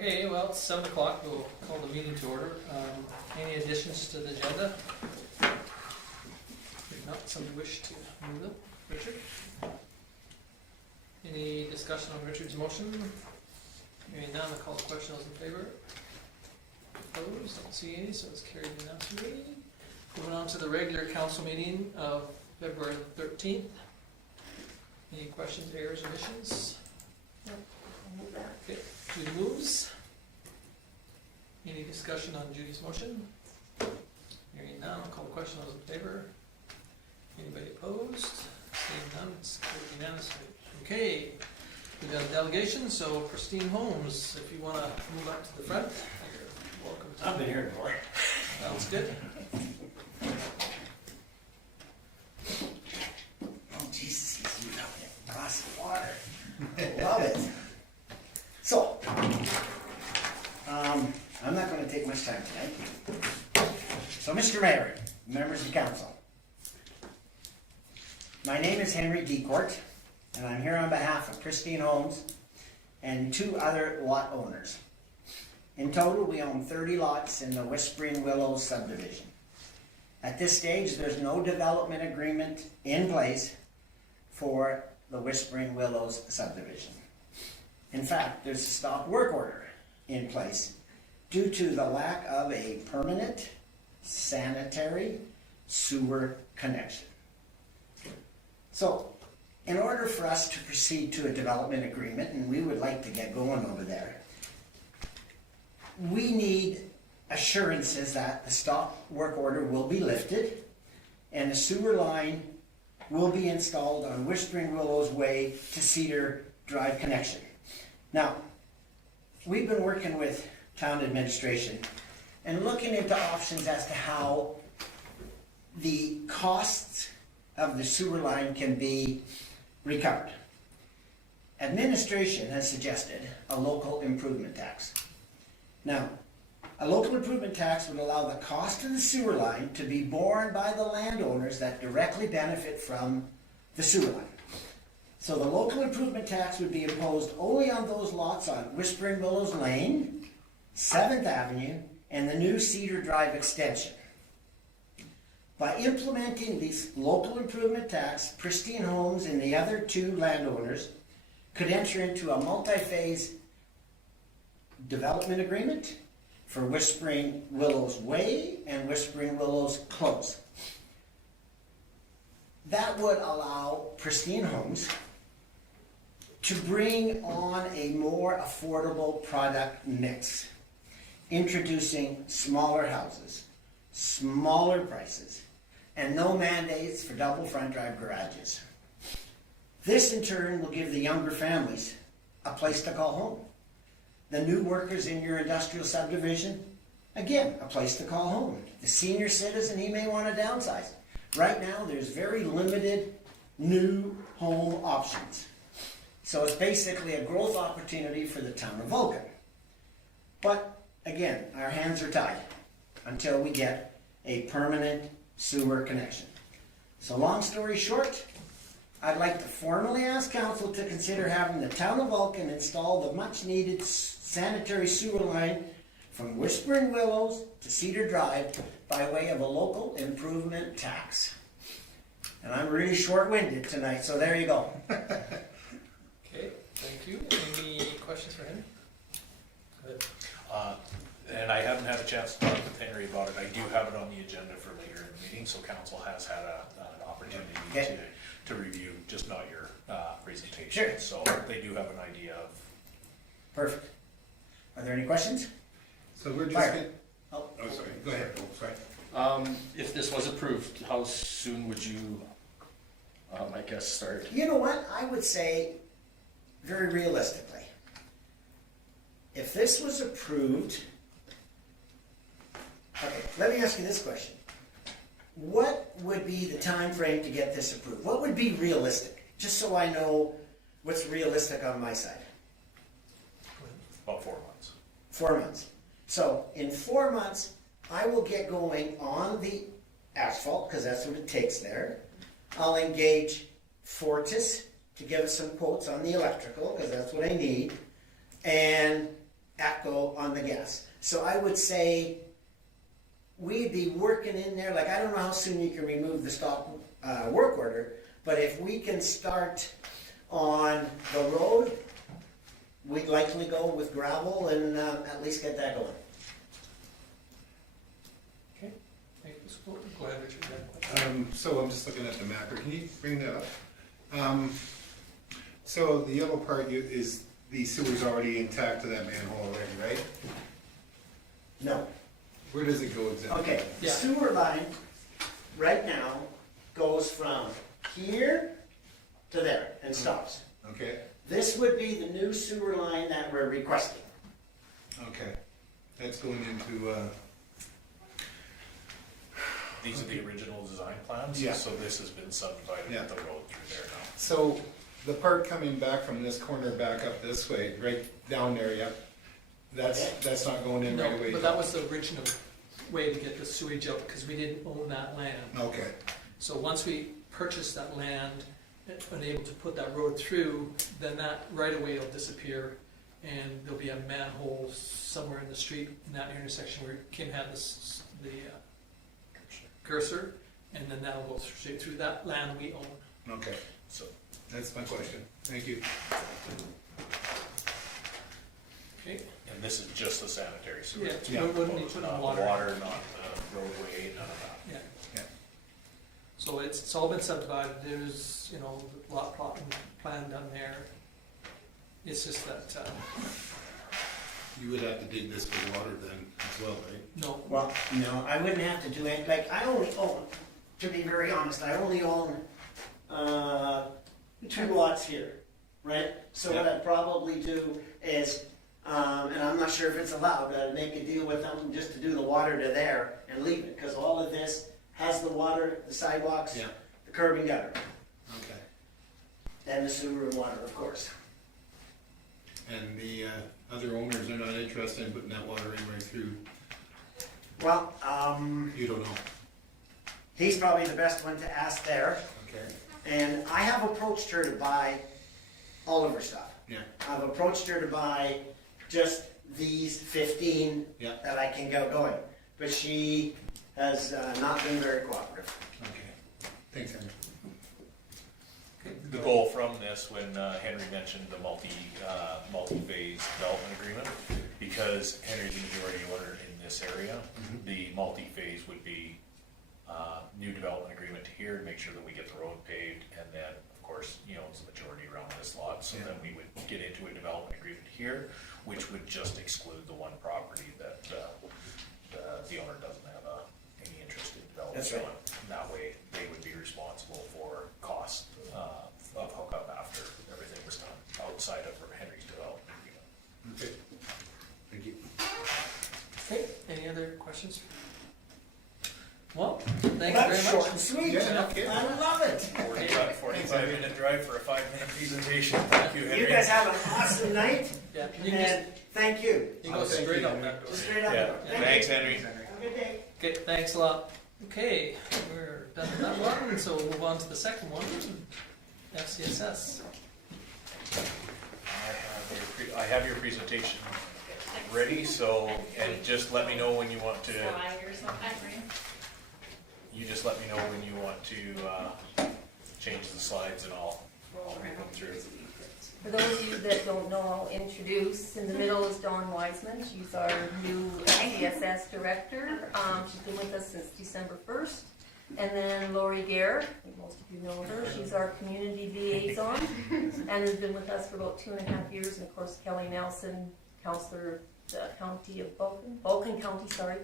Okay, well, it's 7 o'clock. We'll call the meeting to order. Any additions to the agenda? If not, somebody wish to move them? Richard? Any discussion on Richard's motion? Hearing none, I'll call the question. Those in favor? Opposed? Don't see any, so it's carried unanimously. Moving on to the regular council meeting of February 13th. Any questions, errors, omissions? No. Okay, Judy moves. Any discussion on Judy's motion? Hearing none, I'll call the question. Those in favor? Anybody opposed? Seeing none, it's carried unanimously. Okay, we've got a delegation, so Pristine Homes, if you want to move up to the front, you're welcome to. I've been here before. Sounds good. Oh, Jesus, he's used up a glass of water. Love it. So, I'm not going to take much time tonight. So, Mr. Mayor, members of council, my name is Henry Dekort, and I'm here on behalf of Pristine Homes and 2 other lot owners. In total, we own 30 lots in the Whispering Willows subdivision. At this stage, there's no development agreement in place for the Whispering Willows subdivision. In fact, there's a stop work order in place due to the lack of a permanent sanitary sewer connection. So, in order for us to proceed to a development agreement, and we would like to get going over there, we need assurances that the stop work order will be lifted and the sewer line will be installed on Whispering Willows Way to Cedar Drive connection. Now, we've been working with town administration and looking into options as to how the costs of the sewer line can be recovered. Administration has suggested a local improvement tax. Now, a local improvement tax would allow the cost of the sewer line to be borne by the landowners that directly benefit from the sewer line. So the local improvement tax would be imposed only on those lots on Whispering Willows Lane, 7th Avenue, and the new Cedar Drive extension. By implementing this local improvement tax, Pristine Homes and the other 2 landowners could enter into a multi-phase development agreement for Whispering Willows Way and Whispering Willows Close. That would allow Pristine Homes to bring on a more affordable product mix, introducing smaller houses, smaller prices, and no mandates for double front drive garages. This in turn will give the younger families a place to call home. The new workers in your industrial subdivision, again, a place to call home. The senior citizen, he may want to downsize. Right now, there's very limited new home options. So it's basically a growth opportunity for the town of Vulcan. But again, our hands are tied until we get a permanent sewer connection. So long story short, I'd like to formally ask council to consider having the town of Vulcan install the much needed sanitary sewer line from Whispering Willows to Cedar Drive by way of a local improvement tax. And I'm really short-winded tonight, so there you go. Okay, thank you. Any questions for him? Good. And I haven't had a chance to talk with Henry about it. I do have it on the agenda for later in the meeting, so council has had an opportunity to review, just not your presentation. Sure. So they do have an idea of. Perfect. Are there any questions? So we're just Fire. gonna, Oh, sorry, go ahead. Oh, sorry. If this was approved, how soon would you, I guess, start? you know what? I would say, very realistically, if this was approved, okay, let me ask you this question. What would be the time frame to get this approved? What would be realistic? Just so I know what's realistic on my side. About 4 months. 4 months. So in 4 months, I will get going on the asphalt, because that's what it takes there. I'll engage Fortis to give us some quotes on the electrical, because that's what I need. And echo on the gas. So I would say we'd be working in there, like I don't know how soon you can remove the stop work order, but if we can start on the road, we'd likely go with gravel and at least get that going. Okay, thank you, Scott. Go ahead, Richard. you had a question? So I'm just looking at the map here. Can you bring that up? So the yellow part is the sewer's already intact to that manhole already, right? No. Where does it go exactly? Okay, the Yeah. sewer line right now goes from here to there and stops. Okay, This would be the new sewer line that we're requesting. okay. That's going into, These are the original design plans. Yeah. So this has been subdivided Yeah. with the road through there now. so the part coming back from this corner back up this way, right down there, yep. That's not going in right No, away? but that was the original way to get the sewage out, because we didn't own that land. Okay, So once we purchased that land and able to put that road through, then that right of way will disappear, and there'll be a manhole somewhere in the street in that intersection where Kim had the cursor, and then that'll go straight through that land we own. okay. So That's my question. Thank you. Okay? And this is just the sanitary sewer. Yeah, Yeah. wouldn't need to put Not in the water. water, not the roadway, none of that. Yeah. Yeah. So it's all been subdivided, there's, lot plot and plan done there. It's just that, You would have to dig this for water then as well, right? no, Well, no, I wouldn't have to do it, like, I only own, to be very honest, I only own, 2 lots here, right? So what I'd probably do is, and I'm not sure if it's allowed, I'd make a deal with them just to do the water to there and leave it, because all of this has the water, the sidewalks, Yeah, the curb and gutter, okay. and the sewer and water, of course. And the other owners are not interested in putting that water in right through? Well, You don't know? he's probably the best one to ask there, Okay. and I have approached her to buy all of her stuff. Yeah, I've approached her to buy just these 15 yeah, that I can go going, but she has not been very cooperative. okay. Thanks, Henry. The goal from this, when Henry mentioned the multi-phase development agreement, because Henry's the majority owner in this area, the multi-phase would be new development agreement here to make sure that we get the road paved, and then, of course, he owns the majority around this lot, so Yeah. then we would get into a development agreement here, which would just exclude the one property that the owner doesn't have any interest in developing. That's right. And that way, they would be responsible for cost of hookup after everything was done, outside of Henry's development agreement. Okay. Thank you. okay, any other questions? Well, thank you very That's short much. and sweet. Yeah, okay. I love it. 45-minute drive for a 5-minute presentation. Thank you, Henry. You guys have an awesome night, Yeah, you can and thank you. just, you go Thank straight you, out Henry. that door. Just straight up. Yeah, Thank thanks, you. Henry. Have a good day. Okay, thanks a lot. Okay, we're done with that one, so we'll move on to the second one, FCSS. I have your presentation ready, so, and just let me know when you want to, you just let me know when you want to change the slides and I'll move them through. For those of you that don't know, I'll introduce. In the middle is Dawn Wiseman. She's our new FCSS director. She's been with us since December 1st. And then Lori Gare, I think most of you know her. She's our community liaison and has been with us for about 2.5 years. And of course, Kelly Nelson, counselor of the county of Vulcan County, sorry,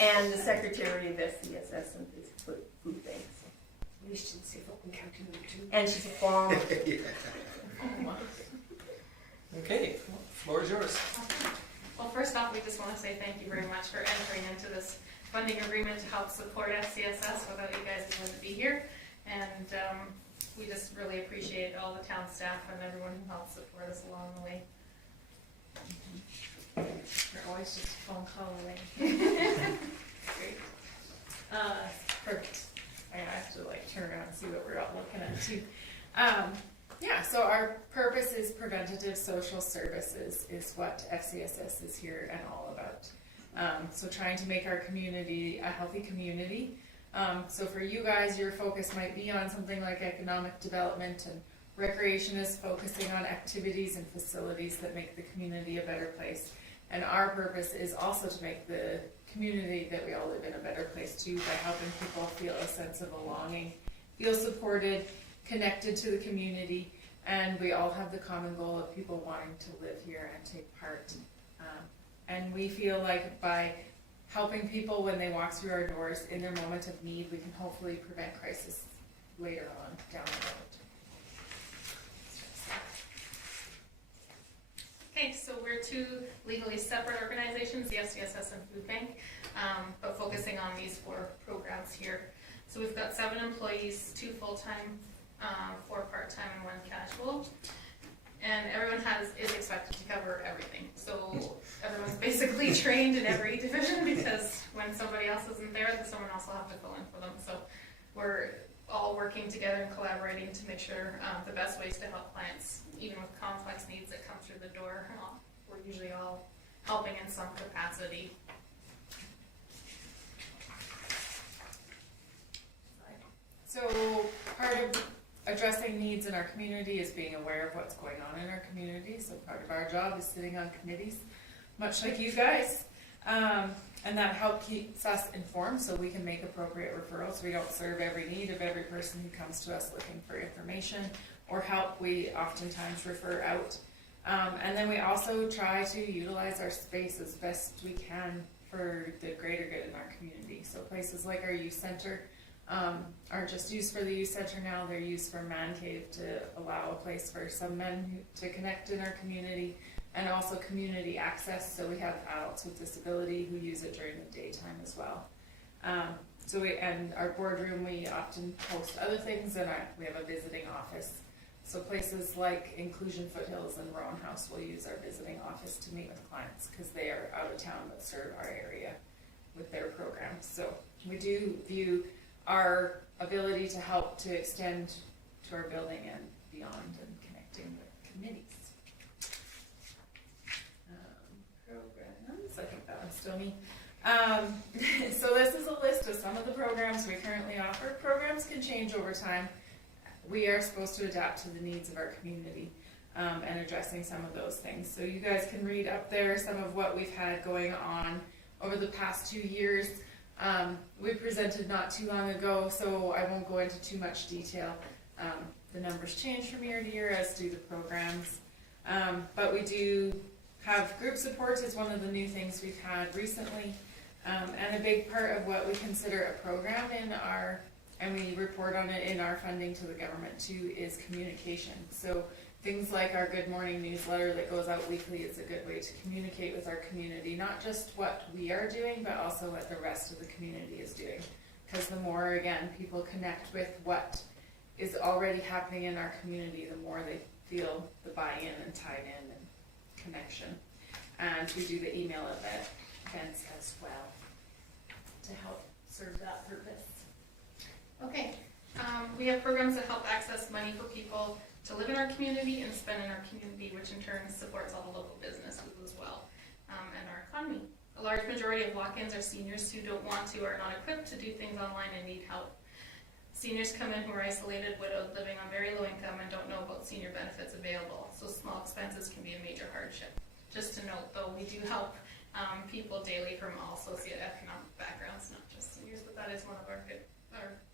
and the secretary of FCSS and food banks. We should say Vulcan County number 2. And she's a farmer. Okay, floor is yours. Well, first off, we just want to say thank you very much for entering into this funding agreement to help support FCSS. Without you guys, we wouldn't be here. And we just really appreciate all the town staff and everyone who helped support us along the way. You're always just a phone call away. Great. Perfect. I have to turn around and see what we're all looking at too. Yeah, so our purpose is preventative social services is what FCSS is here and all about. So trying to make our community a healthy community. So for you guys, your focus might be on something like economic development, and recreation is focusing on activities and facilities that make the community a better place. And our purpose is also to make the community that we all live in a better place too, by helping people feel a sense of belonging, feel supported, connected to the community, and we all have the common goal of people wanting to live here and take part. And we feel like by helping people when they walk through our doors in their moment of need, we can hopefully prevent crisis later on down the road. Okay, so we're two legally separate organizations, the FCSS and Food Bank, but focusing on these 4 programs here. So we've got 7 employees, 2 full-time, 4 part-time, and 1 casual. And everyone is expected to cover everything. So everyone's basically trained in every division, because when somebody else isn't there, then someone else will have to fill in for them. So we're all working together and collaborating to make sure the best ways to help clients, even with complex needs that come through the door. We're usually all helping in some capacity. So part of addressing needs in our community is being aware of what's going on in our community. So part of our job is sitting on committees, much like you guys. And that help keeps us informed so we can make appropriate referrals. We don't serve every need of every person who comes to us looking for information or help. We oftentimes refer out. And then we also try to utilize our space as best we can for the greater good in our community. So places like our youth center aren't just used for the youth center now, they're used for Man Cave to allow a place for some men to connect in our community, and also community access, so we have adults with disability who use it during the daytime as well. And our boardroom, we often host other things, and we have a visiting office. So places like Inclusion Foothills and Rowan House will use our visiting office to meet with clients because they are out of town but serve our area with their programs. So we do view our ability to help to extend to our building and beyond, and connecting with committees. Programs, I think that one's still me. So this is a list of some of the programs we currently offer. Programs can change over time. We are supposed to adapt to the needs of our community and addressing some of those things. So you guys can read up there some of what we've had going on over the past 2 years. We presented not too long ago, so I won't go into too much detail. The numbers change from year to year, as do the programs. But we do have group support is one of the new things we've had recently. And a big part of what we consider a program and we report on it in our funding to the government too, is communication. So things like our Good Morning newsletter that goes out weekly is a good way to communicate with our community, not just what we are doing, but also what the rest of the community is doing. Because the more, again, people connect with what is already happening in our community, the more they feel the buy-in and tied in and connection. And we do the email events as well to help serve that purpose. Okay, we have programs that help access money for people to live in our community and spend in our community, which in turn supports all the local businesses as well, and our economy. A large majority of walk-ins are seniors who don't want to or are not equipped to do things online and need help. Seniors come in who are isolated, widowed, living on very low income, and don't know about senior benefits available, so small expenses can be a major hardship. Just to note though, we do help people daily from all socioeconomic backgrounds, not just seniors, but that is one of our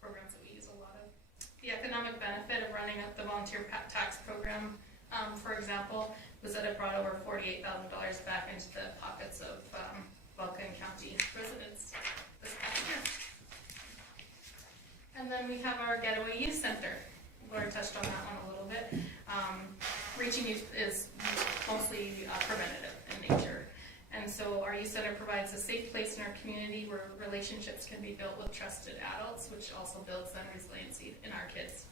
programs that we use a lot of. The economic benefit of running up the volunteer tax program, for example, was that it brought over $48,000 back into the pockets of Vulcan County residents this past year. And then we have our Getaway Youth Center. Laura touched on that one a little bit. Reaching youth is mostly preventative in nature. And so our youth center provides a safe place in our community where relationships can be built with trusted adults, which also builds then resiliency in our kids.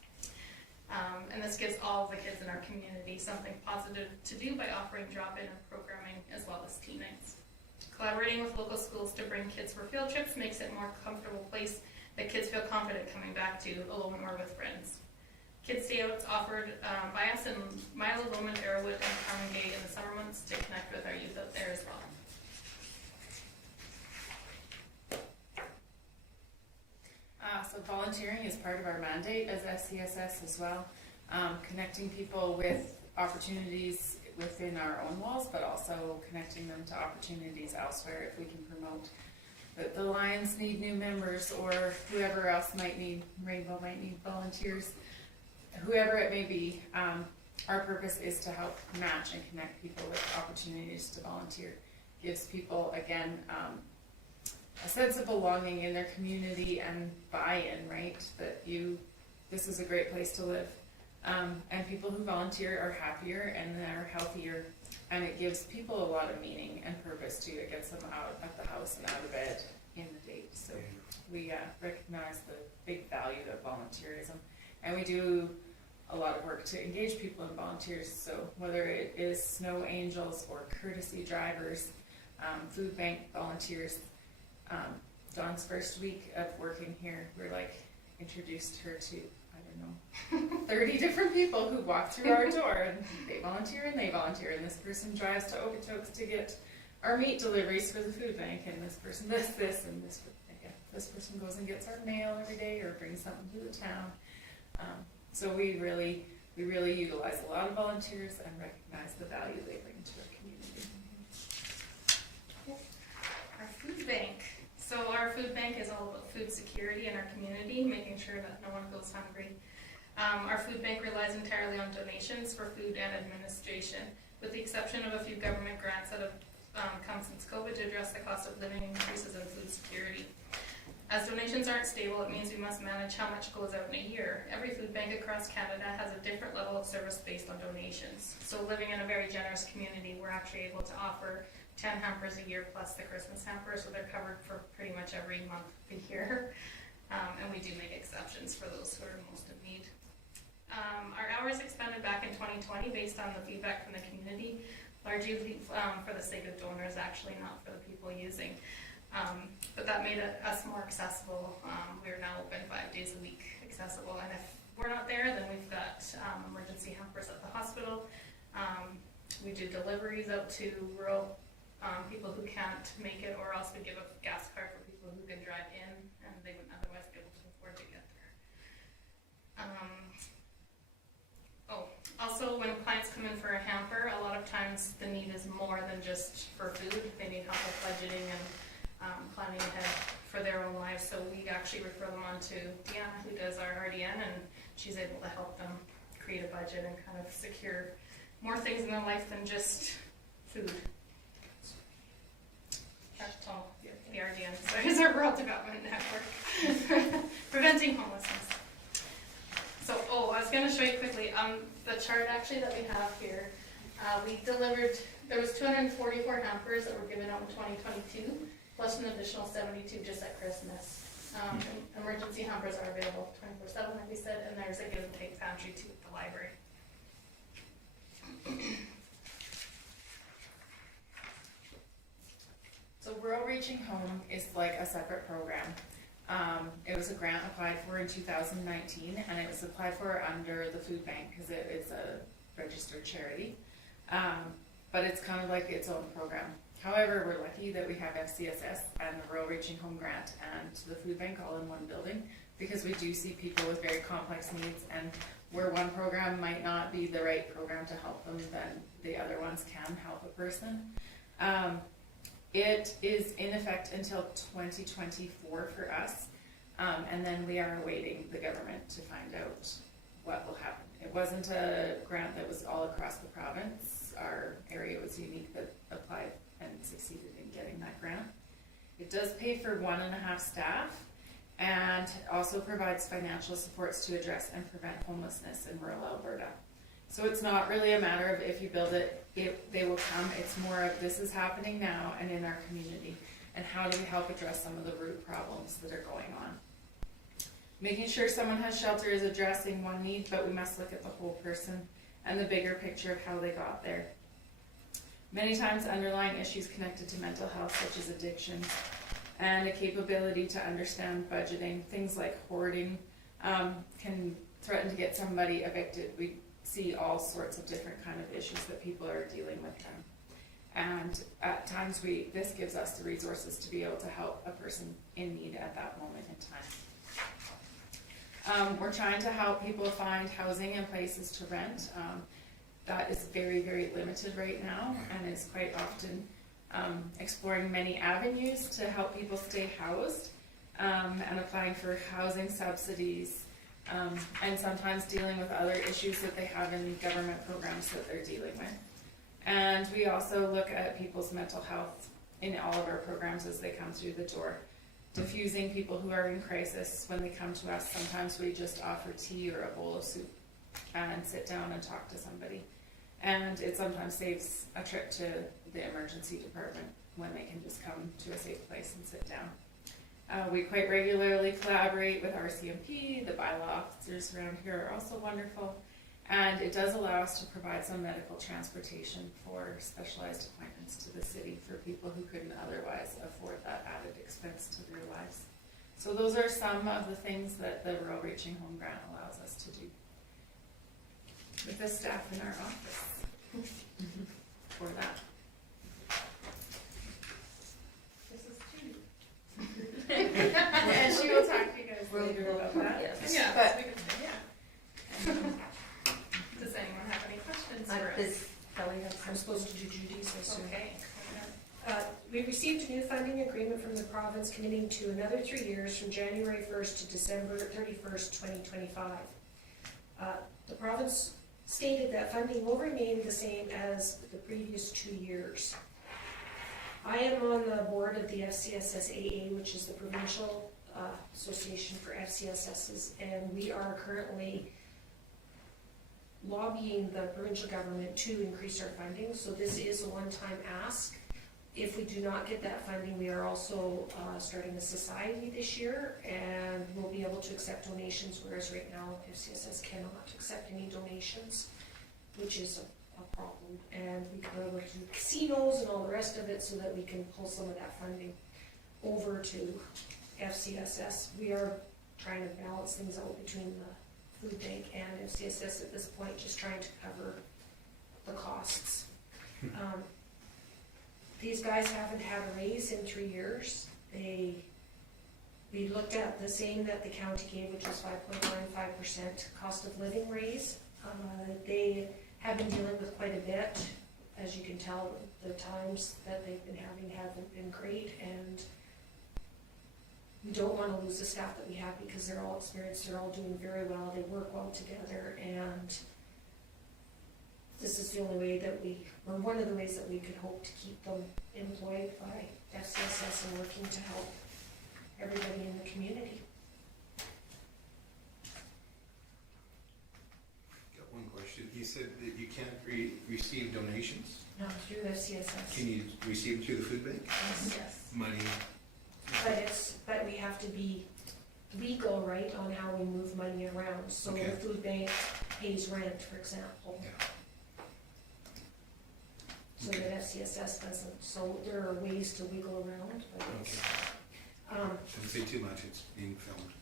And this gives all of the kids in our community something positive to do by offering drop-in and programming as well as teen nights. Collaborating with local schools to bring kids for field trips makes it a more comfortable place that kids feel confident coming back to, alone or with friends. Kids Day Out's offered by us in Milo, Oldman, Arrowwood, and Carmangay in the summer months to connect with our youth out there as well. So volunteering is part of our mandate as FCSS as well, connecting people with opportunities within our own walls, but also connecting them to opportunities elsewhere if we can promote that the Lions need new members, or whoever else might need, Rainbow might need volunteers, whoever it may be. Our purpose is to help match and connect people with opportunities to volunteer. Gives people, again, a sense of belonging in their community and buy-in, right? That this is a great place to live. And people who volunteer are happier and they're healthier, and it gives people a lot of meaning and purpose too. It gets them out of the house and out of bed in the day. So we recognize the big value of volunteerism, and we do a lot of work to engage people in volunteers. So whether it is snow angels or courtesy drivers, food bank volunteers. Dawn's first week of working here, we're like introduced her to, I don't know, 30 different people who walk through our door, and they volunteer, and this person drives to Okotoks to get our meat deliveries for the food bank, and this person does this, and this person goes and gets our mail every day or brings something to the town. So we really utilize a lot of volunteers and recognize the value they bring to our community. Our food bank. So our food bank is all about food security in our community, making sure that no one goes hungry. Our food bank relies entirely on donations for food and administration, with the exception of a few government grants that have come since COVID to address the cost of living increases in food security. As donations aren't stable, it means we must manage how much goes out in a year. Every food bank across Canada has a different level of service based on donations. So living in a very generous community, we're actually able to offer 10 hampers a year plus the Christmas hamper, so they're covered for pretty much every month of the year. And we do make exceptions for those who are most in need. Our hours expanded back in 2020 based on the feedback from the community, largely for the sake of donors, actually not for the people using. But that made us more accessible. We're now open 5 days a week accessible, and if we're not there, then we've got emergency hampers at the hospital. We do deliveries out to rural people who can't make it, or else we give a gas card for people who can drive in and they wouldn't otherwise be able to afford to get there. Also when clients come in for a hamper, a lot of times the need is more than just for food. They need help with budgeting and planning ahead for their own lives, so we actually refer them on to Deanna, who does our RDN, and she's able to help them create a budget and kind of secure more things in their life than just food. That's all, the RDN, so it's our Rural Development Network, preventing homelessness. So, I was going to show you quickly, the chart actually that we have here, we delivered, there was 244 hampers that were given out in 2022, plus an additional 72 just at Christmas. Emergency hampers are available 24/7, like we said, and there's a give and take pantry too at the library. So Rural Reaching Home is like a separate program. It was a grant applied for in 2019, and it was applied for under the food bank because it's a registered charity. But it's kind of like its own program. However, we're lucky that we have FCSS and the Rural Reaching Home grant and the food bank all in one building, because we do see people with very complex needs, and where one program might not be the right program to help them, then the other ones can help a person. It is in effect until 2024 for us, and then we are awaiting the government to find out what will happen. It wasn't a grant that was all across the province. Our area was unique that applied and succeeded in getting that grant. It does pay for 1.5 staff, and also provides financial supports to address and prevent homelessness in rural Alberta. So it's not really a matter of if you build it, they will come. It's more of this is happening now and in our community, and how do we help address some of the root problems that are going on. Making sure someone has shelter is addressing one need, but we must look at the whole person and the bigger picture of how they got there. Many times underlying issues connected to mental health, such as addiction, and a capability to understand budgeting. Things like hoarding can threaten to get somebody evicted. We see all sorts of different kind of issues that people are dealing with them. And at times this gives us the resources to be able to help a person in need at that moment in time. We're trying to help people find housing and places to rent. That is very, very limited right now, and is quite often exploring many avenues to help people stay housed, and applying for housing subsidies, and sometimes dealing with other issues that they have in government programs that they're dealing with. And we also look at people's mental health in all of our programs as they come through the door. Diffusing people who are in crisis when they come to us. Sometimes we just offer tea or a bowl of soup and sit down and talk to somebody. And it sometimes saves a trip to the emergency department when they can just come to a safe place and sit down. We quite regularly collaborate with RCMP. The bylaw officers around here are also wonderful. And it does allow us to provide some medical transportation for specialized appointments to the city for people who couldn't otherwise afford that added expense to their lives. So those are some of the things that the Rural Reaching Home Grant allows us to do with the staff in our office for that. This is Judy. And she will talk to you guys later about that. Yes. Yeah, But- we could say, yeah. Does anyone have any questions for us? Does Kelly have I'm some? supposed to do Judy's, I assume. Okay. We received a new funding agreement from the province committing to another 3 years from January 1st to December 31st, 2025. The province stated that funding will remain the same as the previous 2 years. I am on the board of the FCSS AA, which is the provincial association for FCSSs, and we are currently lobbying the provincial government to increase our funding. So this is a one-time ask. If we do not get that funding, we are also starting a society this year, and we'll be able to accept donations, whereas right now FCSS cannot accept any donations, which is a problem. And we can go to casinos and all the rest of it so that we can pull some of that funding over to FCSS. We are trying to balance things out between the food bank and FCSS at this point, just trying to cover the costs. These guys haven't had a raise in 3 years. We looked at the same that the county gave, which was 5.95% cost of living raise. They have been dealing with quite a bit. As you can tell, the times that they've been having haven't been great, and we don't want to lose the staff that we have because they're all experienced, they're all doing very well, they work well together, and this is the only way that or one of the ways that we could hope to keep them employed by FCSS and working to help everybody in the community. Got one question. You said that you can't receive donations. Not through FCSS. Can you receive them through the food bank? Yes. Money? But we have to be legal, right, on how we move money around. So Okay. the food bank pays rent, for example. Yeah. So Okay. that FCSS doesn't. So there are ways to wiggle around, but it's, Don't say too much, it's being filmed.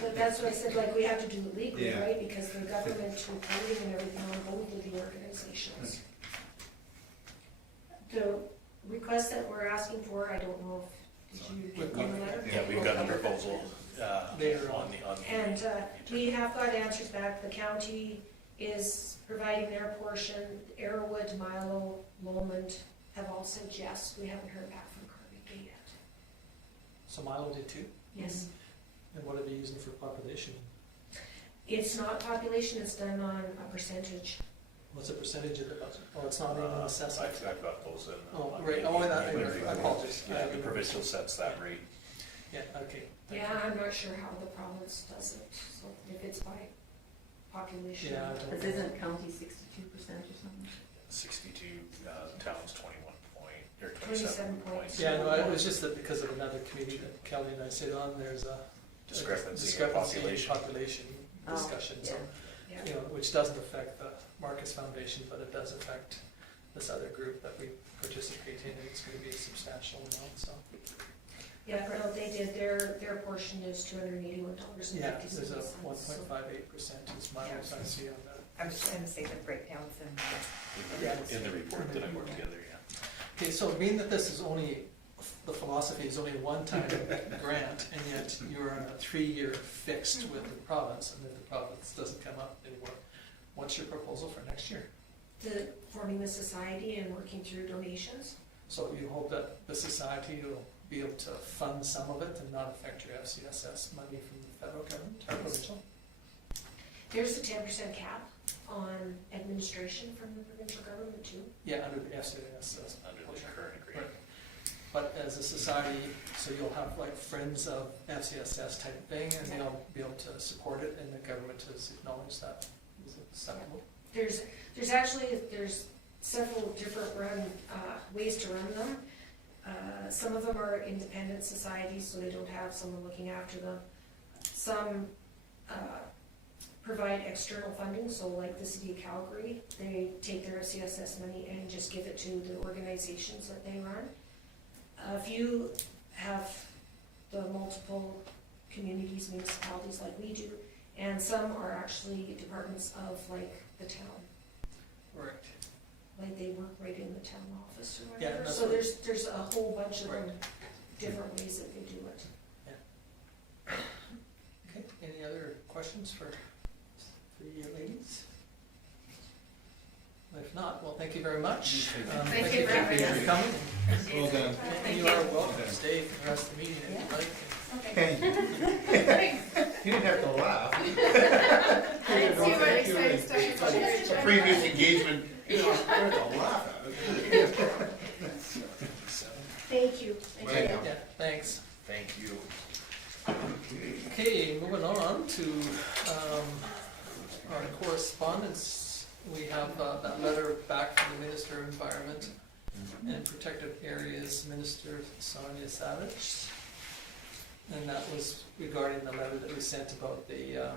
but that's what I said, like, we have to do it legally, Yeah. right? Because the government's reporting and everything on both of the organizations. The request that we're asking for, I don't know if, did you get the letter? Yeah, we've got a proposal, Later on the. And we have got answers back. The county is providing their portion. Arrowwood, Milo, Lomond have all said yes. We haven't heard back from Carnegie yet. So Milo did too? Yes. And what are they using for population? It's not population, it's done on a percentage. What's the percentage of the budget? Oh, it's not even an assessment. I've got those in. Oh, right, oh, I apologize. Yeah, the provincial sets that rate. Yeah, okay. Yeah, I'm not sure how the province does it, so if it's by population. Yeah, I don't Because know. isn't county 62% or something? 62, towns 21 point, or 27 27 points. Yeah, no, it was just that because of another committee that Kelly and I sit on, there's a Discrepancy in population. Oh, discussion, so, Yeah. you know, which doesn't affect the Marcus Foundation, but it does affect this other group that we participate in, and it's gonna be a substantial amount, so. Yeah, no, they did, their portion is $281.50. Yeah, there's a 1.58% is my, I see on that. I was trying to say the breakdowns and. In the report that I put together, yeah. Okay, so being that this is only, the philosophy is only a one-time grant, and yet you're on a 3-year fixed with the province, and if the province doesn't come up anymore, what's your proposal for next year? Forming the society and working through donations. So you hope that the society will be able to fund some of it and not affect your FCSS money from the federal government or provincial? There's a 10% cap on administration from the provincial government too. Yeah, under the FCSS. Under the current agreement. But as a society, so you'll have like friends of FCSS type thing, and they'll be able to support it, and the government has acknowledged that. Is it acceptable? There's several different ways to run them. Some of them are independent societies, so they don't have someone looking after them. Some provide external funding, so like the City of Calgary, they take their FCSS money and just give it to the organizations that they run. A few have the multiple communities, municipalities like we do, and some are actually departments of like the town. Right. Like they work right in the town office or Yeah, whatever. that's So what- there's a whole bunch of them, Right. different ways that they do it. Okay, any other questions for you ladies? If not, well, thank you very much. Thank you very for much. coming. Well done. And you are welcome to stay for the rest of the meeting if you'd like. Okay. You didn't have to laugh. I didn't see what exciting stuff is on your agenda. Previous engagement, you know, I had to laugh at it. Thank you. Right now. Yeah, thanks. Thank you. Okay, moving on to our correspondence. We have that letter back from the Minister of Environment and Protected Areas, Minister Sonya Savage. And that was regarding the letter that we sent about the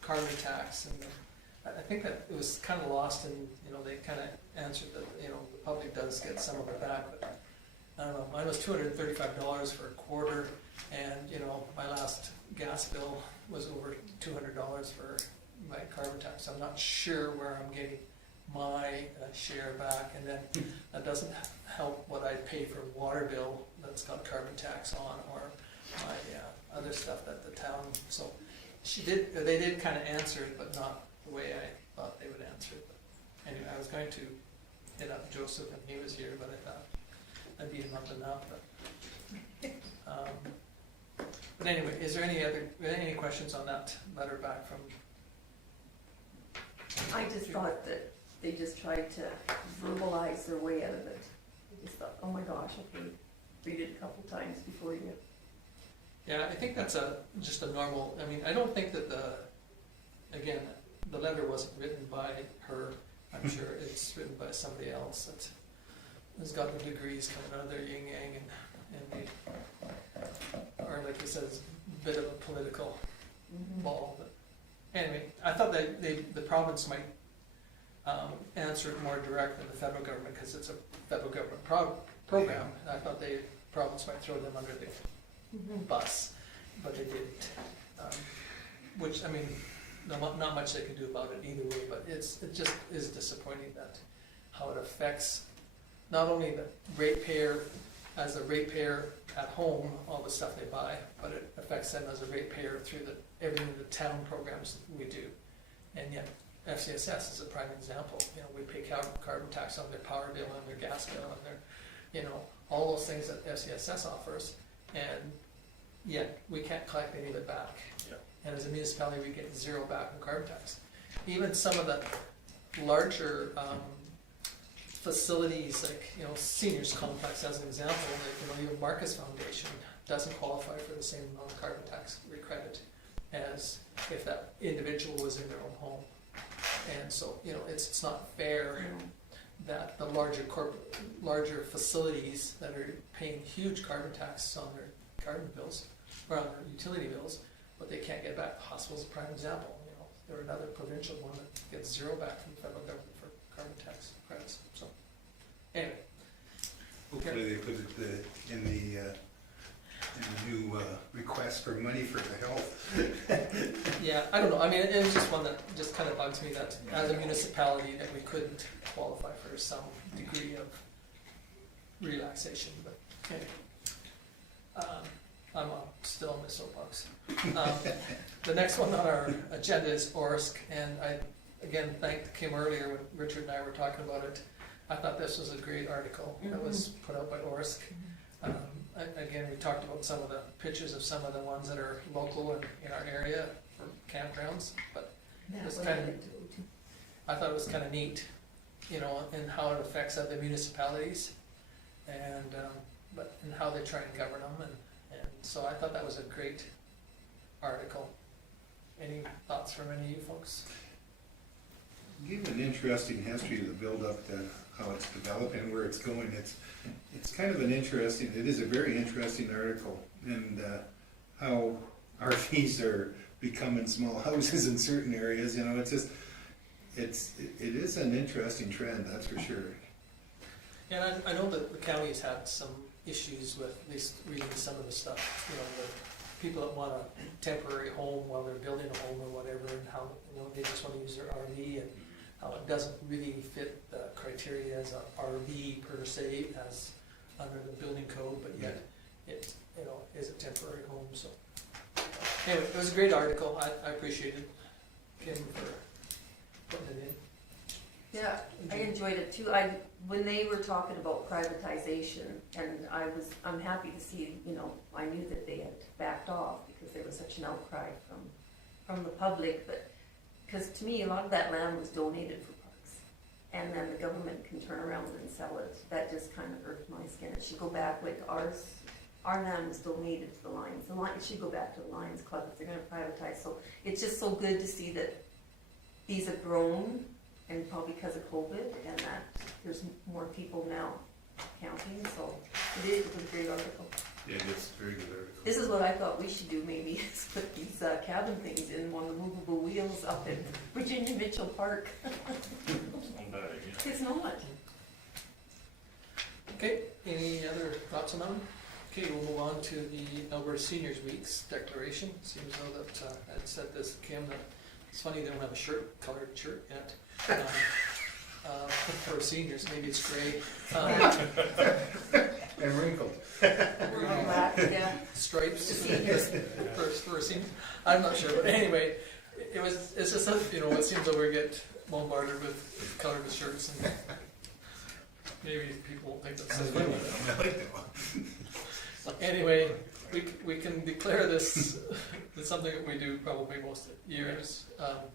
carbon tax. And I think that it was kind of lost in, they kind of answered that, the public does get some of it back, but I don't know, mine was $235 for a quarter, and, my last gas bill was over $200 for my carbon tax. I'm not sure where I'm getting my share back, and then that doesn't help what I pay for water bill that's got carbon tax on, or my other stuff that the town, so they did kind of answer it, but not the way I thought they would answer it. But anyway, I was going to hit up Joseph and he was here, but I thought I'd beat him up enough. But anyway, is there any questions on that letter back from? I just thought that they just tried to verbalize their way out of it. I just thought, oh my gosh, okay, read it a couple times before you. Yeah, I think that's just a normal, I don't think that again, the letter wasn't written by her. I'm sure it's written by somebody else that has got the degrees coming out of their yin yang, and they are, like you said, a bit of a political ball. But anyway, I thought that the province might answer it more direct than the federal government, because it's a federal government program. I thought the province might throw them under the bus, but they didn't. Which, not much they can do about it either way, but it just is disappointing that how it affects not only the ratepayer as a ratepayer at home, all the stuff they buy, but it affects them as a ratepayer through everything the town programs we do. And yet FCSS is a prime example. We pay carbon tax on their power bill and their gas bill and their, all those things that FCSS offers, and yet we can't collect any of it back. Yeah. And as a municipality, we get zero back in carbon tax. Even some of the larger facilities, like seniors complex as an example, like even Marcus Foundation doesn't qualify for the same amount of carbon tax credit as if that individual was in their own home. And so it's not fair that the larger facilities that are paying huge carbon tax on their carbon bills or on their utility bills, but they can't get back. The hospital's a prime example. They're another provincial one that gets zero back from the federal government for carbon tax credits. So anyway, Hopefully they put it in the new request for money for the health. Yeah, I don't know, I mean, it was just one that just kind of bugs me that as a municipality that we couldn't qualify for some degree of relaxation, but okay. I'm still on the soapbox. The next one on our agenda is ORSC, and I again thanked Kim earlier when Richard and I were talking about it. I thought this was a great article that was put out by ORSC. Again, we talked about some of the pictures of some of the ones that are local and in our area for campgrounds, but it's kind of, I thought it was kind of neat, you know, and how it affects other municipalities, and and how they try and govern them, and so I thought that was a great article. Any thoughts from any of you folks? Give an interesting history of the build-up to how it's developing, where it's going. It's kind of an interesting, it is a very interesting article, and how RVs are becoming small houses in certain areas, you know, it's just, it is an interesting trend, that's for sure. And I know that the county's had some issues with at least reading some of the stuff, you know, the people that want a temporary home while they're building a home or whatever, and how, you know, they just want to use their RV, and how it doesn't really fit the criteria as a RV per se, as under the building code, but yet it, you know, is a temporary home, so. Anyway, it was a great article, I appreciated Kim for putting it in. Yeah, I enjoyed it too. When they were talking about privatization, and I'm happy to see, you know, I knew that they had backed off because there was such an outcry from the public, but, because to me, a lot of that land was donated for parks, and then the government can turn around and sell it. That just kind of irked my skin. It should go back, like our land was donated to the Lions. It should go back to the Lions Club if they're gonna privatize. So it's just so good to see that these have grown, and probably because of COVID, and that there's more people now counting, so it was a great article. Yeah, it's a very good article. This is what I thought we should do maybe, is put these cabin things in on the movable wheels up in Virginia Mitchell Park. It's not. Okay, any other thoughts on that one? Okay, we'll move on to the Alberta Seniors Week's declaration. Seems though that I had said this, Kim, that it's funny they don't have a colored shirt yet. For seniors, maybe it's gray. And wrinkled. We're on back, yeah. Stripes The seniors. for seniors. I'm not sure, but anyway, it's just you know, it seems that we get bombarded with colored shirts, and maybe people think that's so funny. I like that one. Anyway, we can declare this it's something that we do probably most years.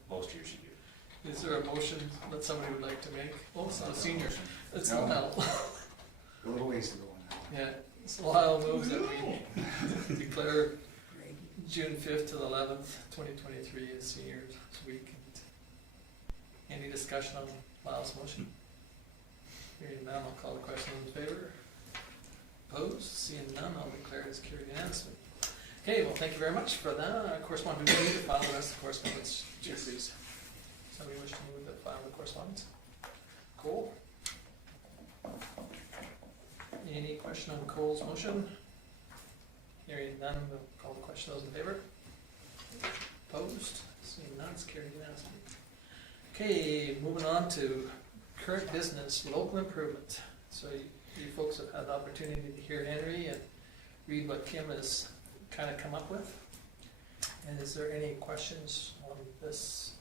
Most years you do. Is there a motion that somebody would like to make? Oh, it's not a senior. It's Lyle. A little ways to go on that. Yeah, so Lyle moves that we declare June 5th to the 11th, 2023 as Seniors Week. And any discussion on Lyle's motion? Hearing none, I'll call the question in favor. Opposed? Seeing none, I'll declare it as carried unanimously. Okay, well, thank you very much for that. Correspondence, we need to file the rest of the correspondence, please. Somebody wish to move the file the correspondence? Cole? Any question on Cole's motion? Hearing none, we'll call the question. Those in favor? Opposed? Seeing none, it's carried unanimously. Okay, moving on to current business, local improvement. So you folks have had the opportunity to hear Henry and read what Kim has kind of come up with. And is there any questions on this?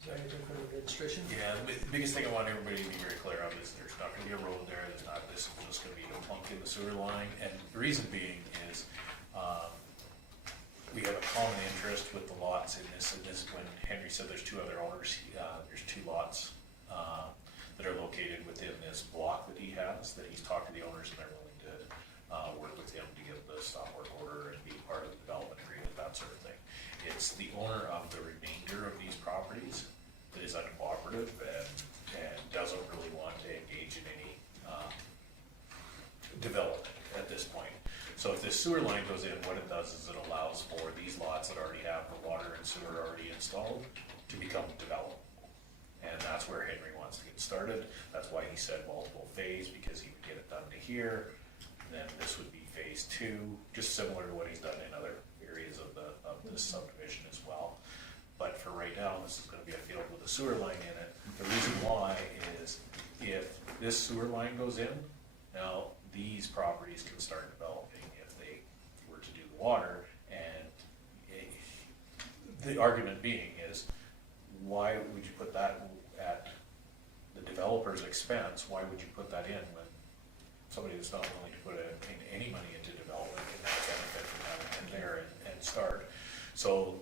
Is there anything for the administration? Yeah, the biggest thing I want everybody to be very clear of is there's not gonna be a road there, this is just gonna be a plunk in the sewer line, and the reason being is, we have a common interest with the lots in this, and this is when Henry said there's two other owners, there's two lots, that are located within this block that he has, that he's talked to the owners, and they're willing to, work with him to get the stop work order and be part of the development agreement, that sort of thing. It's the owner of the remainder of these properties that is uncooperative and doesn't really want to engage in any development at this point. So if this sewer line goes in, what it does is it allows for these lots that already have the water and sewer already installed to become developed. and that's where Henry wants to get started. That's why he said multiple phase, because he would get it done to here, then this would be phase 2, just similar to what he's done in other areas of this subdivision as well. But for right now, this is gonna be a field with a sewer line in it. The reason why is if this sewer line goes in, now these properties can start developing if they were to do the water. And the argument being is, why would you put that at the developer's expense? Why would you put that in when somebody that's not willing to put any money into development can have benefit from having it there and start? So,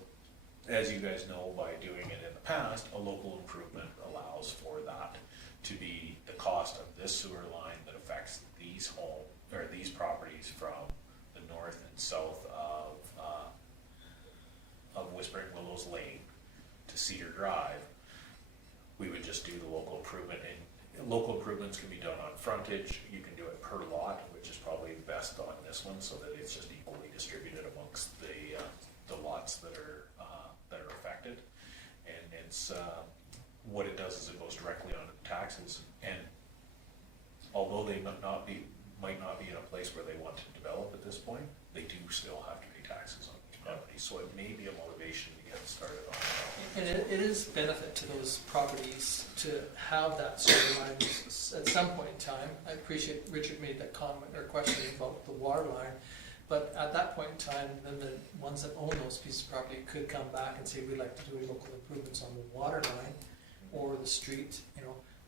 as you guys know, by doing it in the past, a local improvement allows for that to be the cost of this sewer line that affects these properties from the north and south of Whispering Willows Lane to Cedar Drive. We would just do the local improvement, and local improvements can be done on frontage. You can do it per lot, which is probably best on this one, so that it's just equally distributed amongst the lots that are affected. And it's what it does is it goes directly onto the taxes. And although they might not be in a place where they want to develop at this point, they do still have to pay taxes on these properties. So it may be a motivation to get started on it. And it is benefit to those properties to have that sewer line at some point in time. I appreciate Richard made that comment or question about the water line, but at that point in time, then the ones that own those pieces of property could come back and say, we'd like to do local improvements on the water line or the street,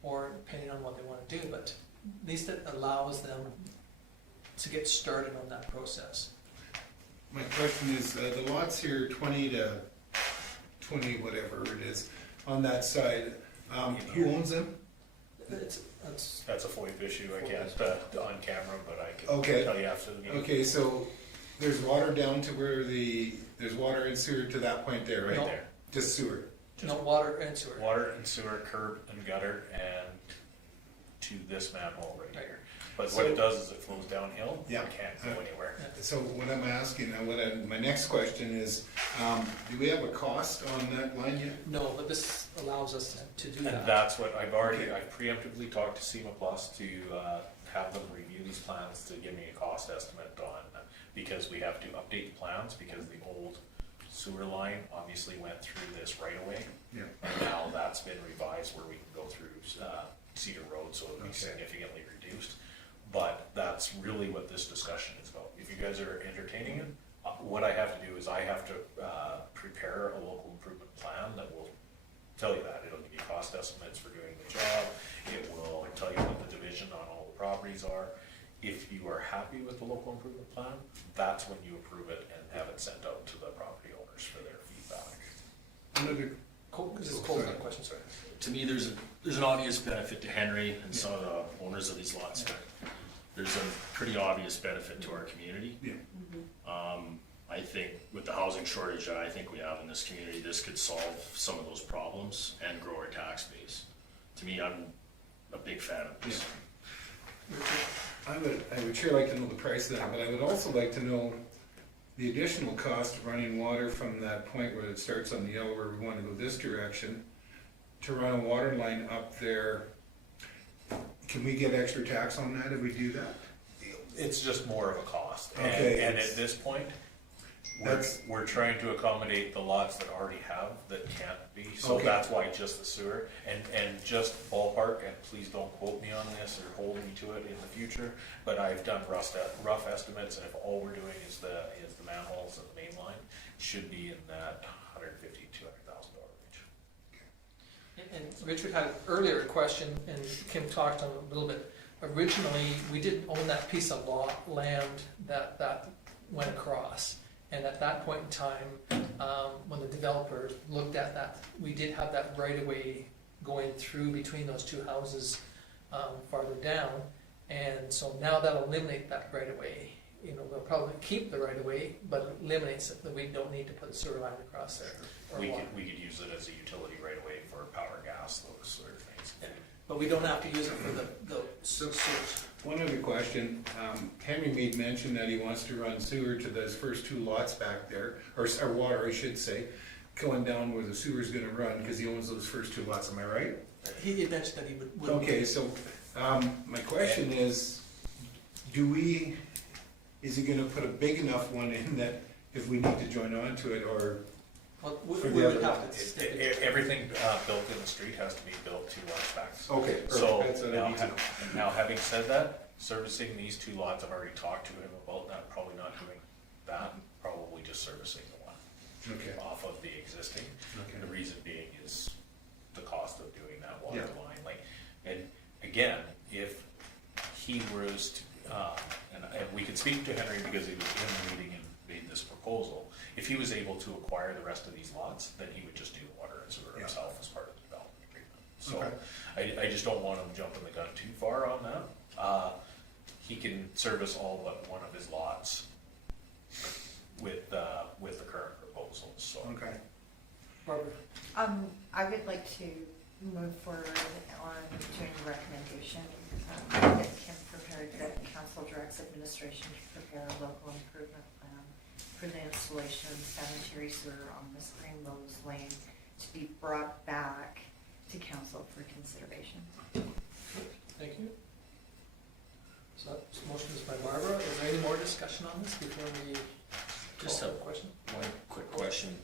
or depending on what they want to do, but at least it allows them to get started on that process. My question is, the lots here, 20 to 20, whatever it is, on that side, who owns them? That's That's a FOIP issue. I can't on camera, but I can Okay. tell you after the meeting. Okay, so there's water down to where there's water and sewer to that point there, right? No. There. Just sewer. no water and sewer. Water and sewer, curb and gutter, and to this manhole right here. But what it does is it flows downhill. Yeah. It can't go anywhere. So what I'm asking, my next question is, do we have a cost on that line yet? No, but this allows us to do And that. that's what I've preemptively talked to SEMA Plus to have them review these plans to give me a cost estimate on, because we have to update the plans because the old sewer line obviously went through this right away. Yeah. And now that's been revised where we can go through Cedar Road, so it'll be Okay. significantly reduced. But that's really what this discussion is about. If you guys are entertaining it, what I have to do is I have to prepare a local improvement plan that will tell you that. It'll give you cost estimates for doing the job. It will tell you what the division on all the properties are. If you are happy with the local improvement plan, that's when you approve it and have it sent out to the property owners for their feedback. Another, Just Cole's got a question, sorry. To me, there's an obvious benefit to Henry and some of the owners of these lots. There's a pretty obvious benefit to our community. yeah. I think with the housing shortage that I think we have in this community, this could solve some of those problems and grow our tax base. To me, I'm a big fan of this. I would sure like to know the price of that, but I would also like to know the additional cost of running water from that point where it starts on the yellow where we want to go this direction, to run a water line up there. Can we get extra tax on that if we do that? It's just more of a cost. Okay. And at this point, we're trying to accommodate the lots that already have that can't be. So Okay. that's why just the sewer and just ballpark, and please don't quote me on this or hold me to it in the future, but I've done rough estimates, and if all we're doing is the manholes and the main line, it should be in that $150,000 to $200,000 range. And Richard had an earlier question, and Kim talked on it a little bit. Originally, we didn't own that piece of land that went across. And at that point in time, when the developer looked at that, we did have that right of way going through between those two houses farther down. And so now that'll eliminate that right of way. We'll probably keep the right of way, but it eliminates it, that we don't need to put a sewer line across there. Or We water. could use it as a utility right away for power, gas, those sort of things. But we don't have to use it for the sewage. One other question, Henry made mention that he wants to run sewer to those first two lots back there, or water, I should say. going down where the sewer's gonna run, because he owns those first two lots, am I right? He had mentioned that he would. Okay, so, my question is, is he gonna put a big enough one in that if we need to join on to it, or? Well, for we the would other have lot. to stick it. Everything built in the street has to be built to our specs. Okay, So perfect, that's what I need to know. now having said that, servicing these two lots, I've already talked to him about that, probably not doing that, probably just servicing the one Okay, off of the existing. The okay, reason being is the cost of doing that water Yeah. line, and again, if he was to, and we could speak to Henry because he was in the meeting and made this proposal, if he was able to acquire the rest of these lots, then he would just do the water and sewer Yeah. himself as part of the development agreement. So, Okay. I just don't want him jumping the gun too far on that. He can service all but one of his lots with the current proposals, so. okay. Barbara, I would like to move forward on doing the recommendation that Kim prepared, that council directs administration to prepare a local improvement plan for the installation of sanitary sewer on the Spring Rose Lane to be brought back to council for consideration. thank you. So that motion is by Barbara. Is there any more discussion on this before we? Just call a the question. One quick question.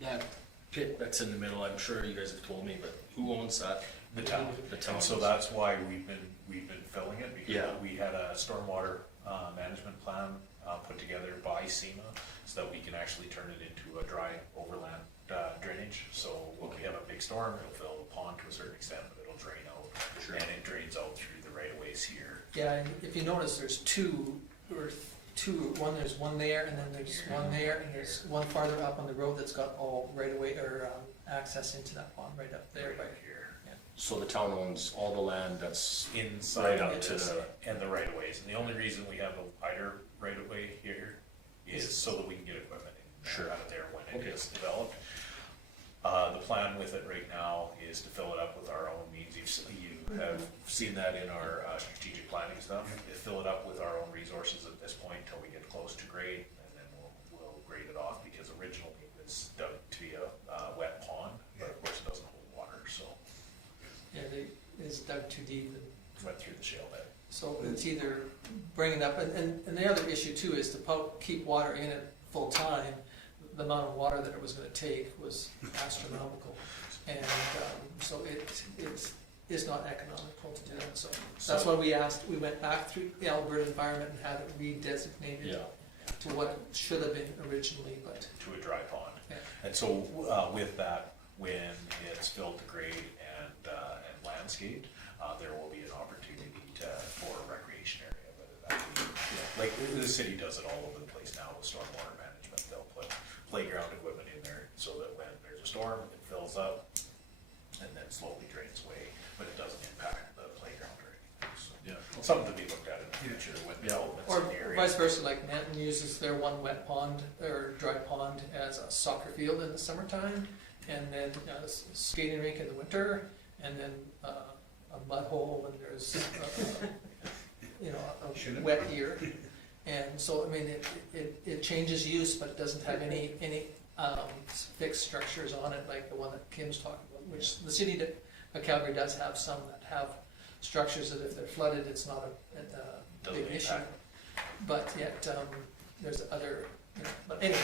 That pit that's in the middle, I'm sure you guys have told me, but who owns that? The town. The town. And so that's why we've been filling it, because Yeah. we had a stormwater management plan put together by SEMA, so that we can actually turn it into a dry overland drainage. So when we have a big storm, it'll fill the pond to a certain extent, but it'll drain out, Sure. and it drains out through the right of ways here. Yeah, and if you notice, there's two, there's one there, and then there's one there, and there's one farther up on the road that's got all right away, or access into that pond right up there. Right here. So the town owns all the land that's Inside right up of to this, the, and the right of ways, and the only reason we have a wider right of way here is so that we can get equipment in Sure. out of there when it Okay. is developed. The plan with it right now is to fill it up with our own means. You have seen that in our strategic planning stuff. Fill it up with our own resources at this point until we get close to grade, and then we'll grade it off, because originally it was dug to be a wet pond, but of course it doesn't hold water, so Yeah, it's dug too deep, and it went through the shale bed. so it's either bringing up, and the other issue too is to keep water in it full time. The amount of water that it was going to take was astronomical, and so it's not economical to do that. So that's why we went back through the Alberta Environment and had it redesignated yeah, to what it should have been originally, but To a dry pond. Yeah. And so with that, when it's filled to grade and landscaped, there will be an opportunity for a recreation area, whether that be, like the city does it all over the place now with stormwater management. They'll put playground equipment in there so that when there's a storm, it fills up and then slowly drains away, but it doesn't impact the playground or anything. So yeah. something to be looked at in the future when development's or in the area. vice versa. Like Manton uses their one wet pond or dry pond as a soccer field in the summertime, and then a skating rink in the winter, and then a mud hole when there's a wet year. And so I mean it changes use, but it doesn't have any fixed structures on it like the one that Kim's talking about. Which the city of Calgary does have some that have structures that if they're flooded, it's not a Doesn't big issue. impact. But yet there's other. But anyway,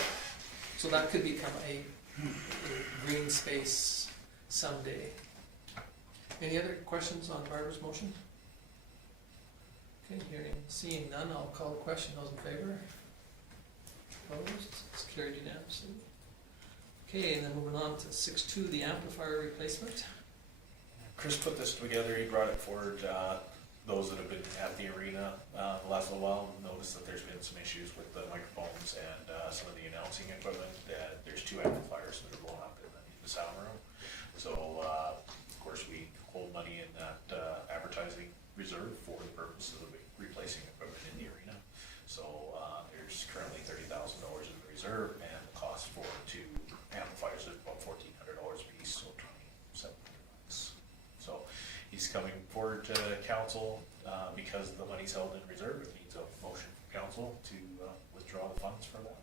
so that could become a green space someday. Any other questions on Barbara's motion? Okay, seeing none, I'll call the question. Those in favor? Opposed? It's carried unanimously. Okay, and then moving on to 6.2, the amplifier replacement. Chris put this together, he brought it forward. Those that have been at the arena the last little while noticed that there's been some issues with the microphones and some of the announcing equipment. There's two amplifiers that are blown up in the sound room. So, of course, we hold money in that advertising reserve for the purpose of replacing equipment in the arena. So there's currently $30,000 in the reserve, and the cost for two amplifiers is about $1,400 a piece, so $2,700. So he's coming forward to council because the money's held in reserve. It needs a motion from council to withdraw the funds for that.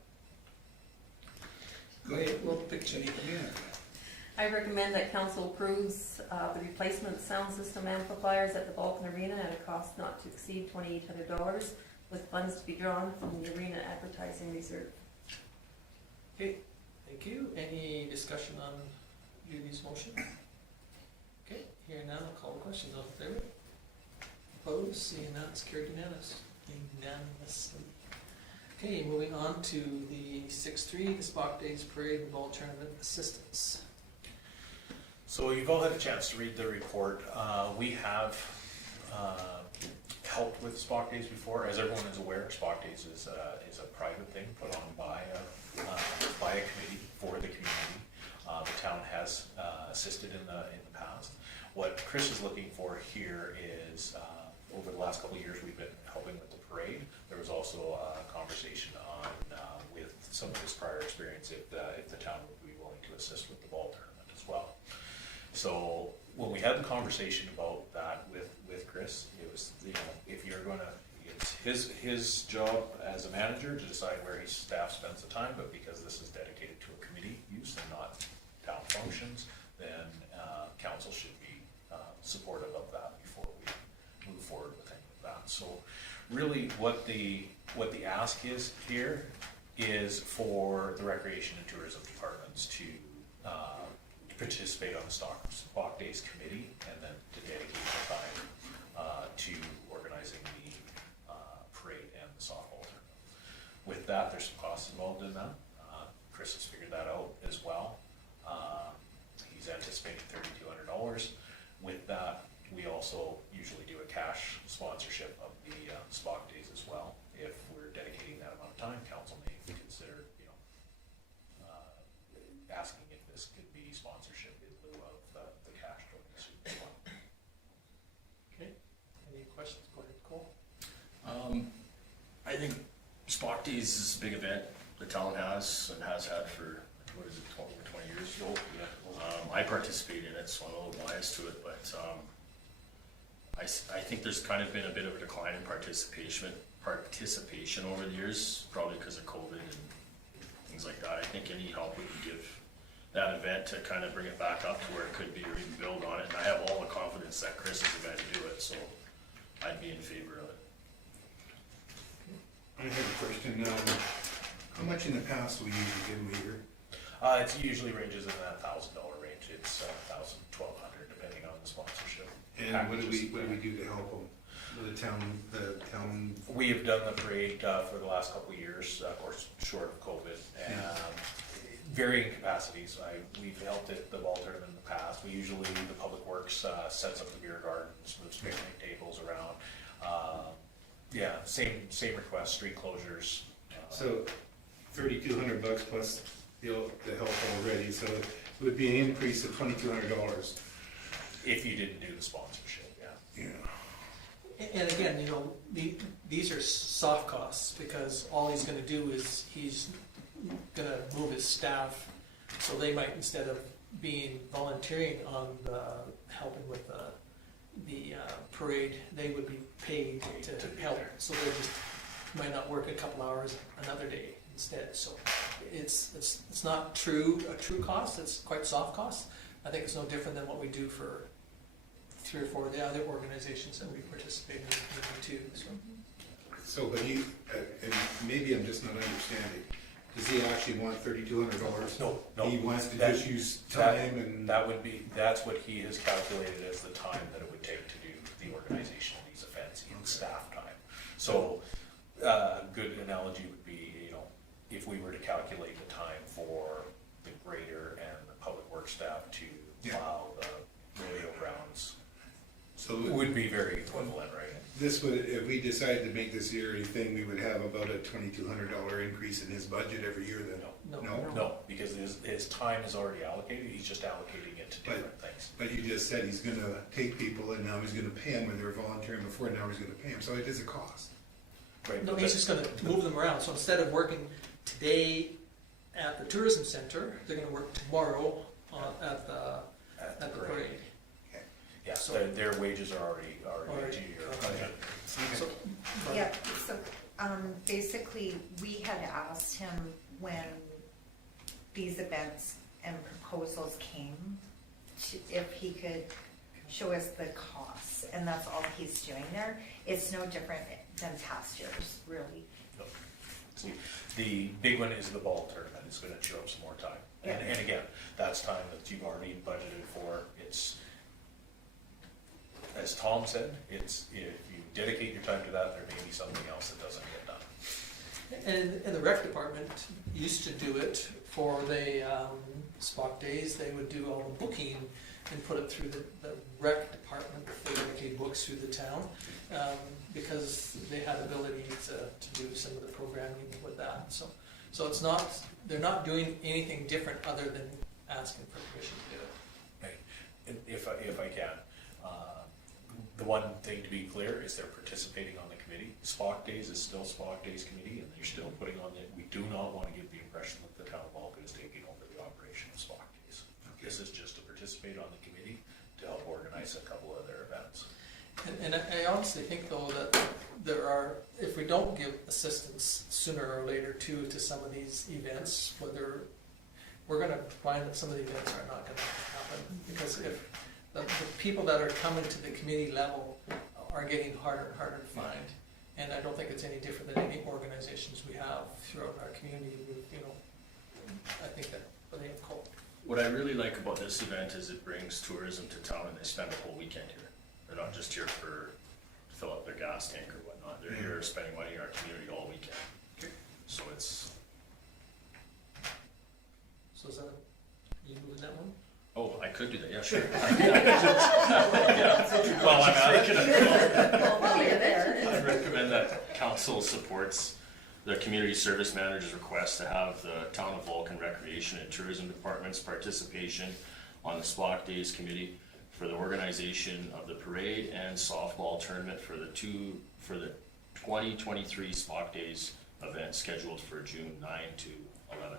Okay, we'll pick Judy. Yeah. I recommend that council approves the replacement sound system amplifiers at the Vulcan Arena at a cost not to exceed $2,800, with funds to be drawn from the arena advertising reserve. Okay, thank you. Any discussion on Judy's motion? Okay, here now, I'll call the question. All in favor? Opposed? Seeing none, it's carried unanimously. Okay, moving on to the 6-3, the Spock Days Parade and Ball Tournament Assistance. So you've all had a chance to read the report. We have helped with Spock Days before. As everyone is aware, Spock Days is a private thing put on by a committee for the community. The town has assisted in the past. What Chris is looking for here is, over the last couple of years, we've been helping with the parade. There was also a conversation on, with some of his prior experience, if the town would be willing to assist with the ball tournament as well. So when we had the conversation about that with Chris, it was, if you're gonna, it's his job as a manager to decide where his staff spends the time, but because this is dedicated to a committee use and not town functions, then council should be supportive of that before we move forward with any of that. So really what the ask is here is for the Recreation and Tourism Departments to participate on the Spock Days Committee, and then to dedicate the time to organizing the parade and the softball tournament. With that, there's some costs involved in that. Chris has figured that out as well. He's anticipating $3,200. With that, we also usually do a cash sponsorship of the Spock Days as well. If we're dedicating that amount of time, council may consider, asking if this could be sponsorship in lieu of the cash donation as well. Okay, any questions? Go ahead, Cole. I think Spock Days is a big event the town has and has had for, what is it, 20 years ago? I participate in it, so I'm a little biased to it, but I think there's kind of been a bit of a decline in participation over the years, probably because of COVID and things like that. I think any help we can give that event to kind of bring it back up to where it could be, or even build on it. And I have all the confidence that Chris is the guy to do it, so I'd be in favor of it. I have a question. How much in the past we usually give them a year? It usually ranges in that $1,000 range. It's $1,000, $1,200 depending on the sponsorship. And what do we do to help them? The town. We have done the parade for the last couple of years, of course, short of COVID, and varying capacities. We've helped at the ball tournament in the past. We usually, the Public Works sets up the beer gardens, moves picnic tables around. Same request, street closures. So $3,200 plus the help already, so it would be an increase of $2,200. If you didn't do the sponsorship, yeah. And again, these are soft costs, because all he's gonna do is he's gonna move his staff, so they might, instead of being volunteering on the helping with the parade, they would be paid to help, so they just might not work a couple hours another day instead. So it's not a true cost, it's quite soft cost. I think it's no different than what we do for 3 or 4 of the other organizations that we participate in too. So, but and maybe I'm just not understanding. Does he actually want $3,200? No. He wants to just use time and. That's what he has calculated as the time that it would take to do the organization of these events in staff time. So, a good analogy would be, if we were to calculate the time for the grader and the public works staff to plow the rodeo grounds, So it would be very equivalent, right? This would, if we decided to make this yearly thing, we would have about a $2,200 increase in his budget every year then? No, because his time is already allocated, he's just allocating it to different things. But you just said he's gonna take people and now he's gonna pay them when they were volunteering before, now he's gonna pay them, so it is a cost. Right, No, he's just gonna move them around, so instead of working today at the tourism center, they're gonna work tomorrow at the parade. Yeah, So- so their wages are already to your budget. So, Yeah, so basically, we had asked him when these events and proposals came, if he could show us the costs, and that's all he's doing there. It's no different than past years, really. See, the big one is the ball tournament. It's gonna chew up some more time. And again, that's time that you've already budgeted for. It's, as Tom said, it's, if you dedicate your time to that, there may be something else that doesn't get done. And the rec department used to do it for the Spock days. They would do all the booking and put it through the rec department for the books through the town, because they had ability to do some of the programming with that. So it's not, they're not doing anything different other than asking for permission to do it. Right. And if I can, the one thing to be clear is they're participating on the committee. Spock Days is still Spock Days committee, and they're still putting on it. We do not want to give the impression that the town of Vulcan is taking over the operation of Spock Days. This is just to participate on the committee to help organize a couple of their events. And I honestly think though that there are, if we don't give assistance sooner or later to some of these events, whether we're going to find that some of the events are not going to happen, because if the people that are coming to the committee level are getting harder and harder to find, and I don't think it's any different than any organizations we have throughout our community. You know, I think that they have called. What I really like about this event is it brings tourism to town, and they spend the whole weekend here. They're not just here to fill up their gas tank or whatnot. They're here spending money in our community all weekend. So it's. So is that you moving that one? Oh, I could do that. Yeah, sure. Yeah. Well, I'm thinking of. I recommend that council supports the community service manager's request to have the town of Vulcan Recreation and Tourism Department's participation on the Spock Days Committee for the organization of the parade and softball tournament for the 2023 Spock Days event scheduled for June 9 to 11.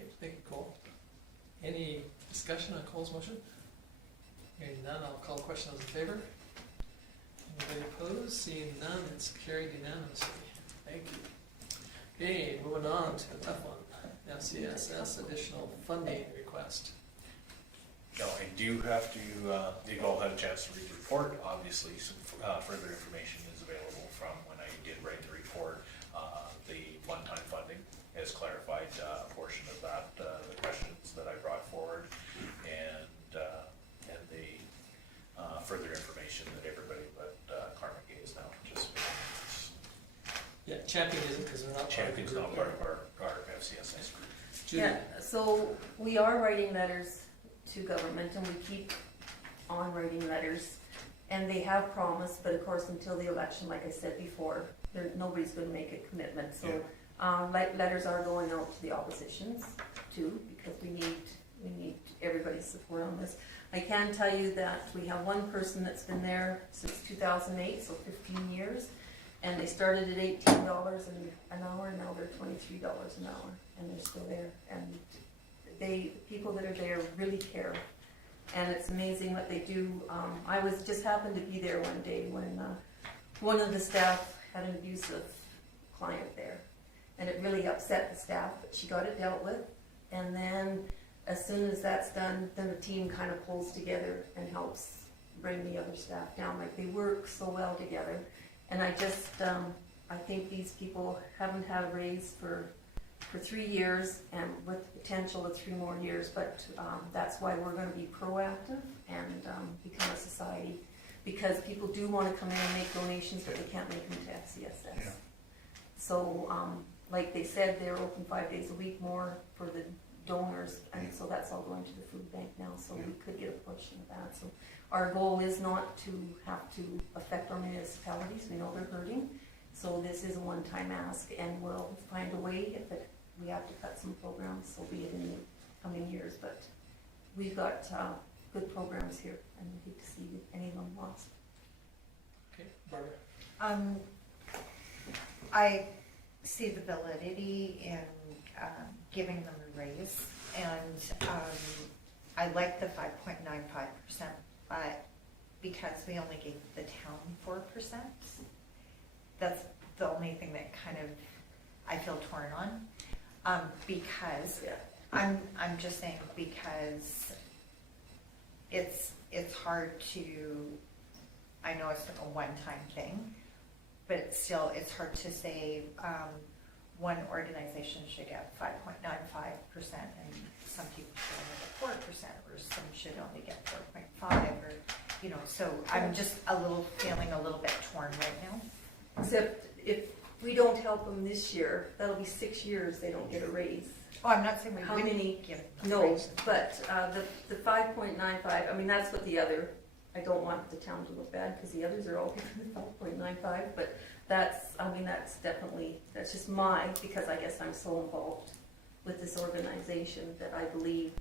Okay, thank you, Cole. Any discussion on Cole's motion? Hearing none, I'll call the question. Those in favor? Anybody opposed? Seeing none, it's carried unanimously. Thank you. Okay, moving on to the tough one. FCSS additional funding request. Now, I do have to, you've all had a chance to read the report. Obviously, some further information is available from when I did write the report. The one-time funding has clarified a portion of that, the questions that I brought forward, and the further information that everybody but Carmen is now participating in. Yeah, Champion isn't because they're not Champion's not part of our FCSS group. Judy. Yeah, so we are writing letters to government, and we keep on writing letters, and they have promised, but of course until the election, like I said before, nobody's going to make a commitment. So letters are going out to the oppositions too, because we need everybody's support on this. I can tell you that we have one person that's been there since 2008, so 15 years, and they started at $18 an hour, and now they're $23 an hour, and they're still there. And the people that are there really care, and it's amazing what they do. I just happened to be there one day when one of the staff had an abusive client there, and it really upset the staff, but she got it dealt with. And then as soon as that's done, then the team kind of pulls together and helps bring the other staff down. Like, they work so well together, and I just I think these people haven't had a raise for 3 years, and with the potential of 3 more years. But that's why we're going to be proactive and become a society, because people do want to come in and make donations, but they can't make them to FCSS. Yeah. So like they said, they're open 5 days a week more for the donors, and so that's all going to the food bank now, so we could get a portion of that. So our goal is not to have to affect our municipalities. We know they're hurting, so this is a one-time ask, and we'll find a way. If we have to cut some programs, so be it in the coming years, but we've got good programs here, and we hate to see any of them lost. Okay, Barbara. I see the validity in giving them a raise, and I like the 5.95%, but because we only gave the town 4%, that's the only thing that kind of I feel torn on. Because, Yeah. I'm just saying because it's hard to, I know it's a one-time thing, but it's hard to say, one organization should get 5.95% and some people should only get 4% or some should only get 4.5 or, you know, so I'm just feeling a little bit torn right now. Except if we don't help them this year, that'll be 6 years they don't get a raise. Oh, I'm not saying we How wouldn't many? give them No, raises. but the 5.95, I mean, that's what the other, I don't want the town to look bad because the others are all given 5.95, but that's definitely, that's just because I guess I'm so involved with this organization that I believe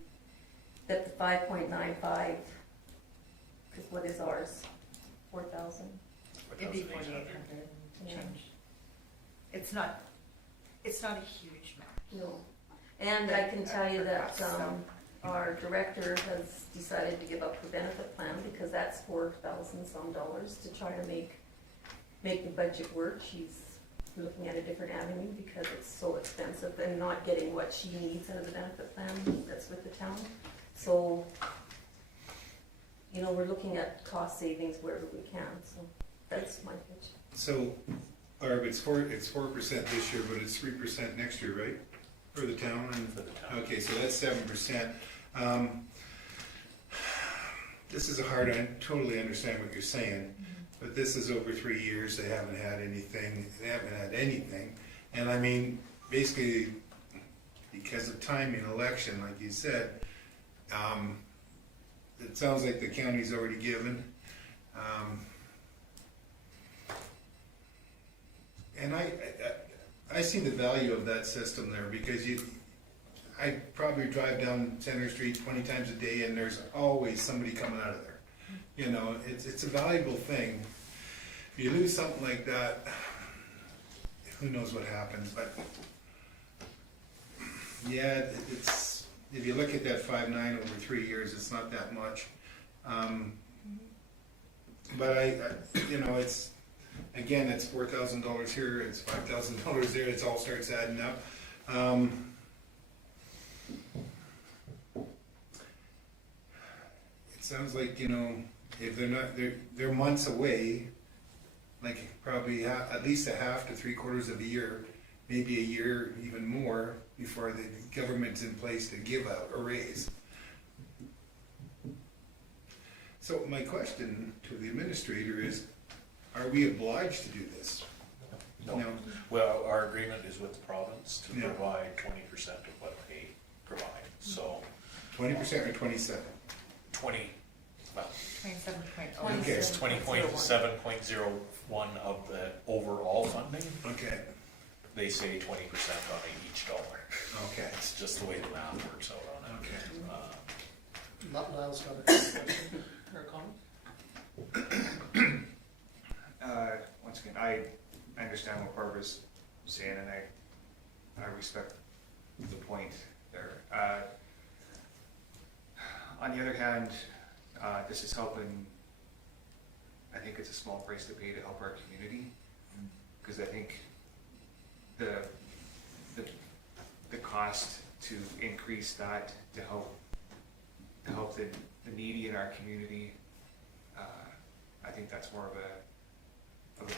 that the 5.95, because what is ours? 4,000? It'd be 4,800 and Yeah. change. It's not a huge amount. No. And I can tell you that Perhaps so. our director has decided to give up her benefit plan because that's $4,000 some to try to make the budget work. She's looking at a different avenue because it's so expensive and not getting what she needs out of the benefit plan that's with the town. So, you know, we're looking at cost savings wherever we can, so that's my pitch. So, Barb, it's 4% this year, but it's 3% next year, right? For the town and, For the town. okay, so that's 7%. This is I totally understand what you're saying, but this is over 3 years, they haven't had anything, and I mean, basically, because of timing, election, like you said, it sounds like the county's already given. And I see the value of that system there because I probably drive down Center Street 20 times a day and there's always somebody coming out of there. You know, it's a valuable thing. If you lose something like that, who knows what happens, but yeah, it's, if you look at that 5.9 over 3 years, it's not that much. But I you know, it's, again, it's $4,000 here, it's $5,000 there, it all starts adding up. It sounds like, you know, if they're months away, like probably at least a half to 3/4 of a year, maybe a year, even more, before the government's in place to give out a raise. So my question to the administrator is, are we obliged to do this? No. Well, our agreement is with the province to Yeah. provide 20% of what they provide, so 20% or 27? 27.0. Okay. It's 20.7.01 of the overall funding. Okay, They say 20% on each dollar. okay, It's just the way the math works out on it. okay. Lyle's got a question or a comment? Once again, I understand what Barbara's saying, and I respect the point there. On the other hand, this is helping. I think it's a small price to pay to help our community, because I think the cost to increase that to help the needy in our community, I think that's more of a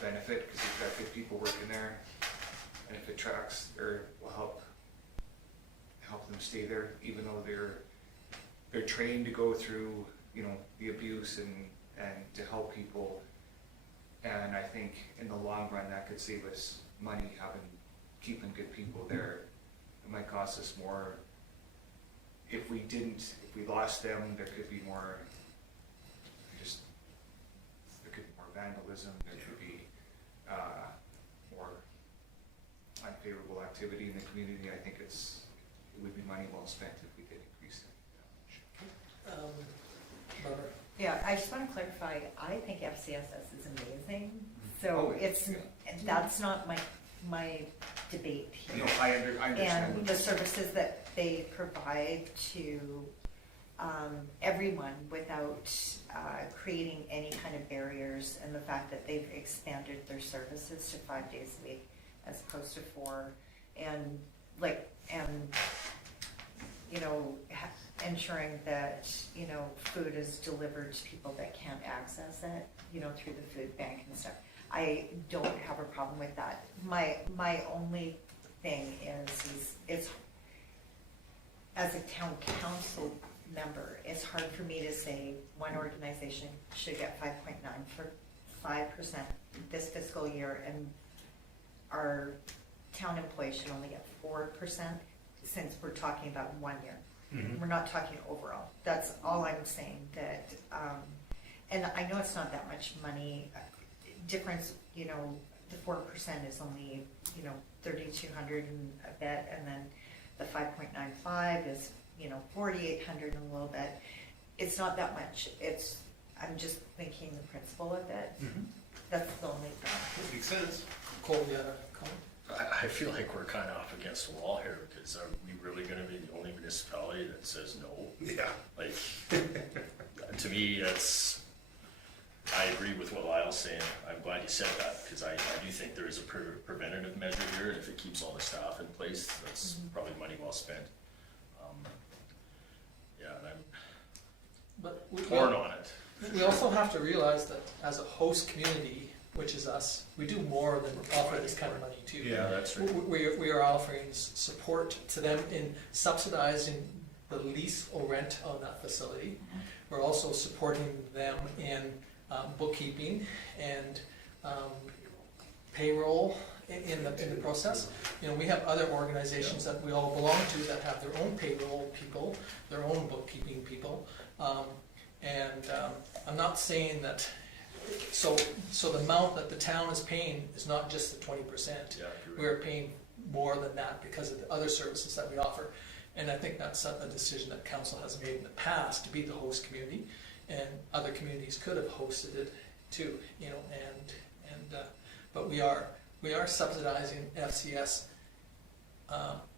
benefit, because you've got good people working there, and if it tracks or will help them stay there, even though they're trained to go through, you know, the abuse and to help people. And I think in the long run that could save us money, keeping good people there. It might cost us more if we lost them. There could be more vandalism, there could be more unfavorable activity in the community. I think it would be money well spent if we did increase it. Barbara? Yeah, I just want to clarify, I think FCSS is amazing, so Oh, that's not my debate here. No, I understand. And the services that they provide to everyone without creating any kind of barriers, and the fact that they've expanded their services to 5 days a week as opposed to 4, and and, you know, ensuring that, you know, food is delivered to people that can't access it, you know, through the food bank and stuff. I don't have a problem with that. My only thing is it's, as a town council member, it's hard for me to say one organization should get 5.9 for 5% this fiscal year, and our town employees should only get 4%, since we're talking about 1 year. We're not talking overall. That's all I'm saying, that, and I know it's not that much money difference, you know, the 4% is only, you know, 3,200 and a bit, and then the 5.95 is, you know, 4,800 and a little bit. It's not that much. I'm just thinking the principle of it. That's the only thing. Makes sense. Cole, you had a comment? I feel like we're kind of up against the wall here, because are we really gonna be the only municipality that says no? Yeah. Like, to me, I agree with what Lyle's saying. I'm glad you said that, because I do think there is a preventative measure here, and if it keeps all the staff in place, that's probably money well spent. Yeah, and I'm But torn on it. we also have to realize that as a host community, which is us, we do more than offer this kind of money too. Yeah. That's right. We are offering support to them in subsidizing the lease or rent on that facility. We're also supporting them in bookkeeping and payroll in the process. You know, we have other organizations that we all belong to that have their own payroll people, their own bookkeeping people, and I'm not saying that. So the amount that the town is paying is not just the 20%. Yeah, you're right. We're paying more than that because of the other services that we offer. And I think that's a decision that council has made in the past to be the host community, and other communities could have hosted it too, you know, but we are subsidizing FCS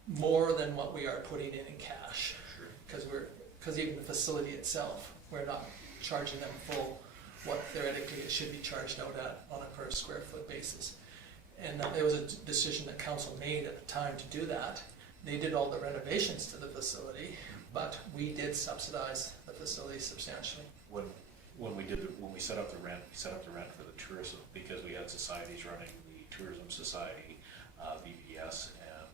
more than what we are putting in cash. Sure. Because even the facility itself, we're not charging them full what theoretically it should be charged out at on a per square foot basis. And there was a decision that council made at the time to do that. They did all the renovations to the facility, but we did subsidize the facility substantially. When we set up the rent, for the tourism, because we had societies running, the Tourism Society, VBS, and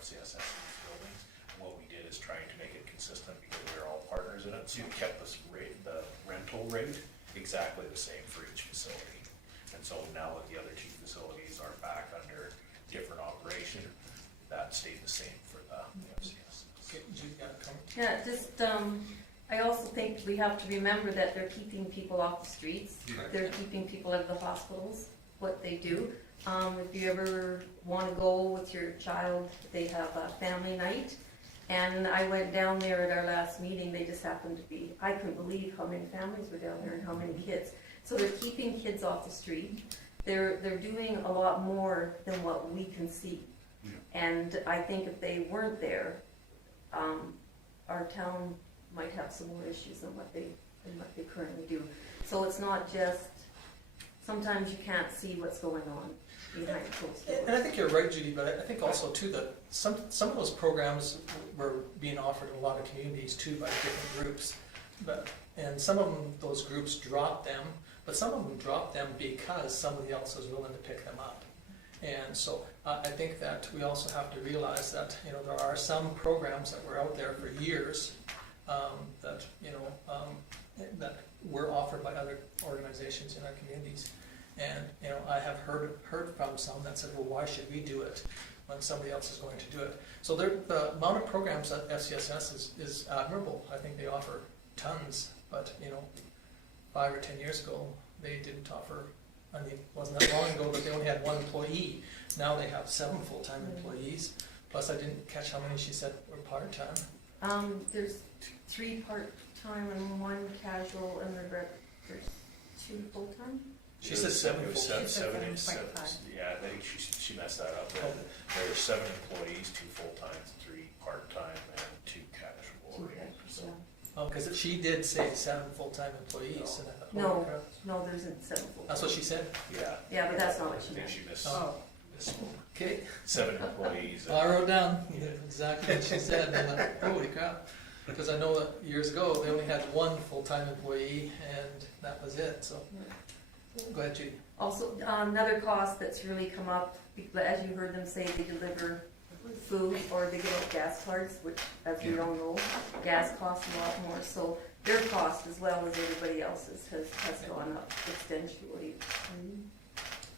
FCSS in these buildings. And what we did is trying to make it consistent, because we were all partners in it, so we kept the rental rate exactly the same for each facility. And so now that the other two facilities are back under different operation, that stayed the same for the FCS. Okay, you got a comment? Yeah, just, I also think we have to remember that they're keeping people off the streets. They're keeping people out of the hospitals, what they do. If you ever want to go with your child, they have a family night. And I went down there at our last meeting, they just happened to be, I couldn't believe how many families were down there and how many kids. So they're keeping kids off the street. They're doing a lot more than what we can see. And I think if they weren't there, our town might have some more issues than what they currently do. So it's not just, sometimes you can't see what's going on behind closed doors. And I think you're right, Judy, but I think also too that some of those programs were being offered in a lot of communities too by different groups. And some of them, those groups dropped them, but some of them dropped them because somebody else was willing to pick them up. And so I think that we also have to realize that, you know, there are some programs that were out there for years that, you know, that were offered by other organizations in our communities. And, you know, I have heard from some that said, well, why should we do it when somebody else is going to do it? So the amount of programs at FCSS is admirable. I think they offer tons, but, you know, 5 or 10 years ago, they didn't offer. I mean, it wasn't that long ago, but they only had 1 employee. Now they have 7 full-time employees. Plus, I didn't catch how many she said were part-time. There's 3 part-time and 1 casual, and there's 2 full-time. She said 7 It was full-time. seven, She said 7.5. yeah, I think she messed that up. There were 7 employees, 2 full-time, 3 part-time, and 2 casual. So Oh, because she did say 7 full-time employees. And I thought, No. crap. No, there isn't 7 full-time. That's what she said? yeah. Yeah, but that's not what she I think meant. she missed. Oh. Okay, 7 employees. I wrote down exactly what she said, and I'm like, holy crap. Because I know that years ago, they only had one full-time employee, and that was it, so. Go ahead, Judy. Also, another cost that's really come up, as you heard them say, they deliver food or they give out gas cards, which, as we all know, gas costs a lot more. So their cost, as well as everybody else's, has gone up substantially.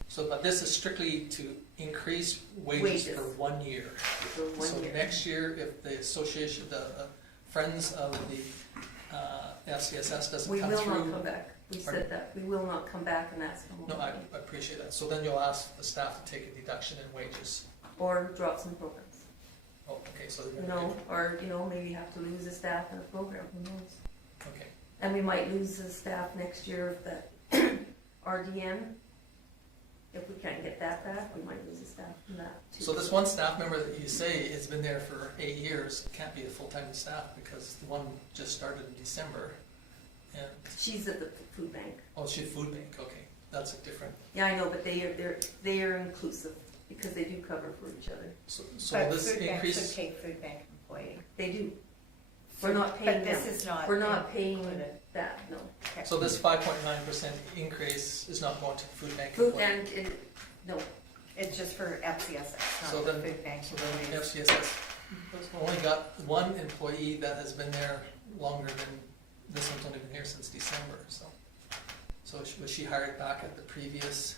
So, but this is strictly to increase wages Wages. for 1 year. For So 1 year. next year, if the association, the Friends of the FCSS doesn't We come will not through. come back. We Pardon? said that. We will not come back and ask for more. No, I appreciate that. So then you'll ask the staff to take a deduction in wages. Or drop some programs. Oh, okay, so they're You gonna know, or, maybe have to lose a staff in a program, who knows? okay. And we might lose the staff next year of the RDN. If we can't get that back, we might lose the staff from that too. So this one staff member that you say has been there for 8 years can't be a full-time staff because the one just started in December. And, She's at the food bank. oh, she's food bank, okay, that's a different, Yeah, I know, but they are inclusive because they do cover for each other. so But this food bank should increase, pay food bank employee. They do. We're not paying But this them. is not. We're not paying included. that, no. Okay. so this 5.9% increase is not going to the food bank Food employee? bank, no. It's just for FCSS, So not the then- food bank So then employees. FCSS has only got one employee that has been there longer than, this one's only been here since December, so. So was she hired back at the previous,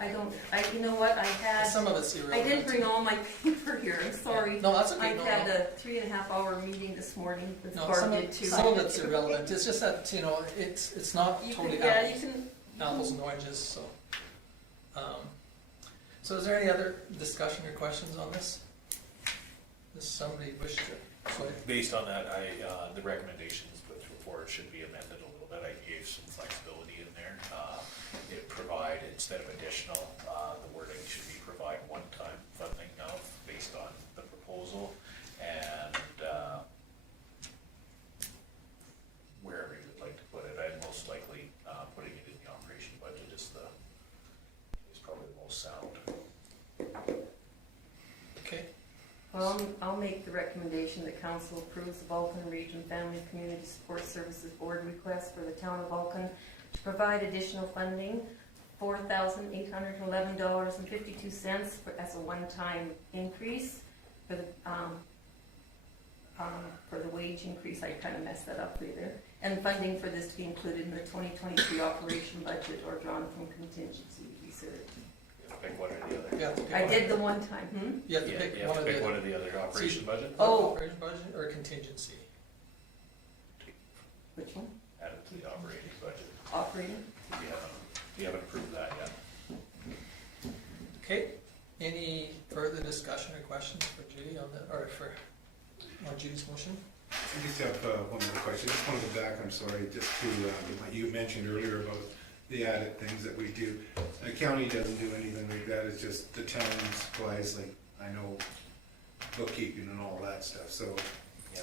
You know what, I had, some of it's I irrelevant. didn't bring all my paper here, I'm sorry. No, that's okay, I no, had no. a 3.5-hour meeting this morning with No, Barb did too. some of it's irrelevant, it's just that, it's not You totally can, yeah, you apples, can. apples and oranges, so. So is there any other discussion or questions on this? Does somebody wish to, so Based on that, the recommendations put forward should be amended a little bit. I gave some flexibility in there. It provide, instead of additional, the wording should be provide one-time funding now based on the proposal. And wherever you would like to put it, I'd most likely putting it in the operation budget is probably the most sound. okay, Well, I'll make the recommendation that council approves the Vulcan Region Family Community Support Services Board request for the town of Vulcan to provide additional funding, $4,811.52 as a one-time increase for the wage increase. I kind of messed that up later. And funding for this to be included in the 2023 operation budget or drawn from contingency reserve. Pick one or the other. you have to pick I one. did the one time, You have to Yeah, pick you have one to of pick the one other. of the other operation budget. Oh. Operation budget or contingency? Which one? Add it to the operating budget. Operating? You haven't approved that yet. Okay, any further discussion or questions for Judy on Judy's motion? I just have one more question. Just want to go back, I'm sorry, just to what you mentioned earlier about the added things that we do. The county doesn't do anything like that, it's just the town supplies, like, I know, bookkeeping and all that stuff, so. Yeah,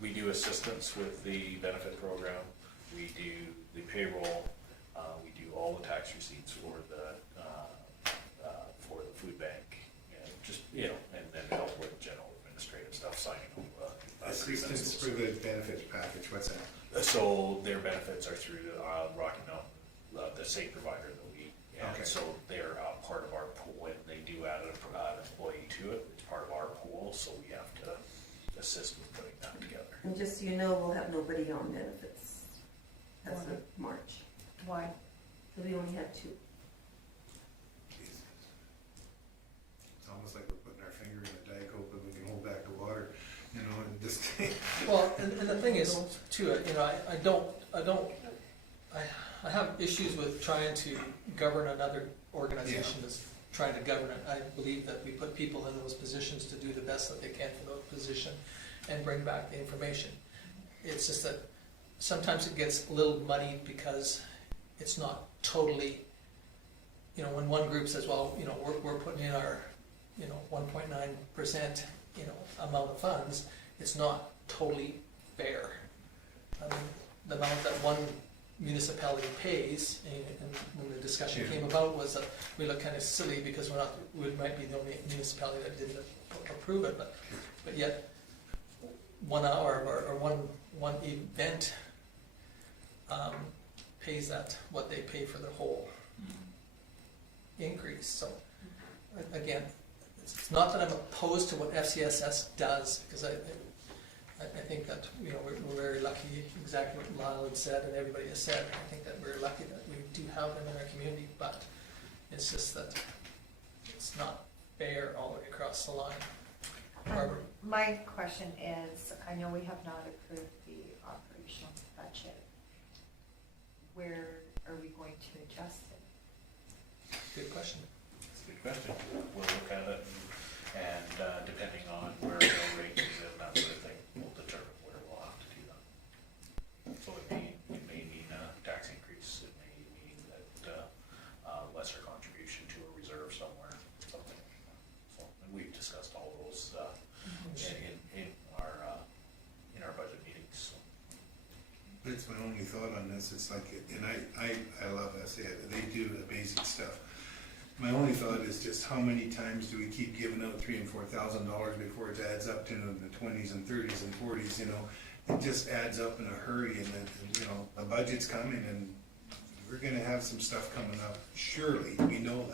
we do assistance with the benefit program, we do the payroll, we do all the tax receipts for the food bank, and just, and then help with general administrative stuff, signing Assistance for the benefits package, what's that? So their benefits are through Rocky Mountain, the state provider that we, and Okay. so they're part of our pool. When they do add an employee to it, it's part of our pool, so we have to assist with putting that together. And just so you know, we'll have nobody on benefits as Why? of March. Why? So we only have 2. It's almost like we're putting our finger in a Diet Coke and we can hold back the water, and just. Well, and the thing is, too, I have issues with trying to govern another organization that's trying to govern it. I believe that we put people in those positions to do the best that they can for those position and bring back the information. It's just that sometimes it gets a little muddy because it's not totally, when one group says, well, we're putting in our, 1.9%, amount of funds, it's not totally fair. I mean, the amount that one municipality pays, and when the discussion Yeah. came about was that we look kind of silly because we might be the only municipality that didn't approve it, but yet 1 hour or one event pays that, what they pay for the whole increase. So again, it's not that I'm opposed to what FCSS does, because I think that, you know, we're very lucky, exactly what Lyle had said and everybody has said. I think that we're lucky that we do have them in our community, but it's just that it's not fair all the way across the line. Barbara? My question is, I know we have not approved the operational budget. Where are we going to adjust it? Good question. That's a good question. We'll look at it and depending on where the rate is and that sort of thing, we'll determine where we'll have to do that. So it may mean a tax increase, it may mean that lesser contribution to a reserve somewhere, something. So, and we've discussed all those in our budget meetings. So. But it's my only thought on this, it's like, and I love SA, they do amazing stuff. My only thought is just how many times do we keep giving out $3,000 and $4,000 before it adds up to the 20s and 30s and 40s, you know? It just adds up in a hurry, and then, you know, the budget's coming and we're gonna have some stuff coming up, surely, we know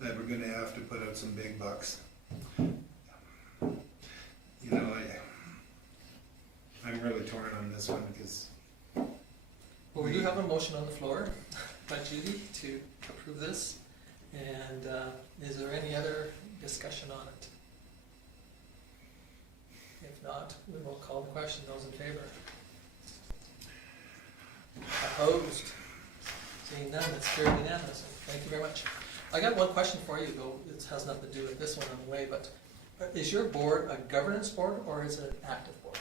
that we're gonna have to put out some big bucks. You know, I'm really torn on this one because Well, we do have a motion on the floor by Judy to approve this, and is there any other discussion on it? If not, we will call the question. Those in favor? Opposed? Seeing none, it's carried unanimously. Thank you very much. I got one question for you, though. It has nothing to do with this one in a way, but is your board a governance board or is it an active board?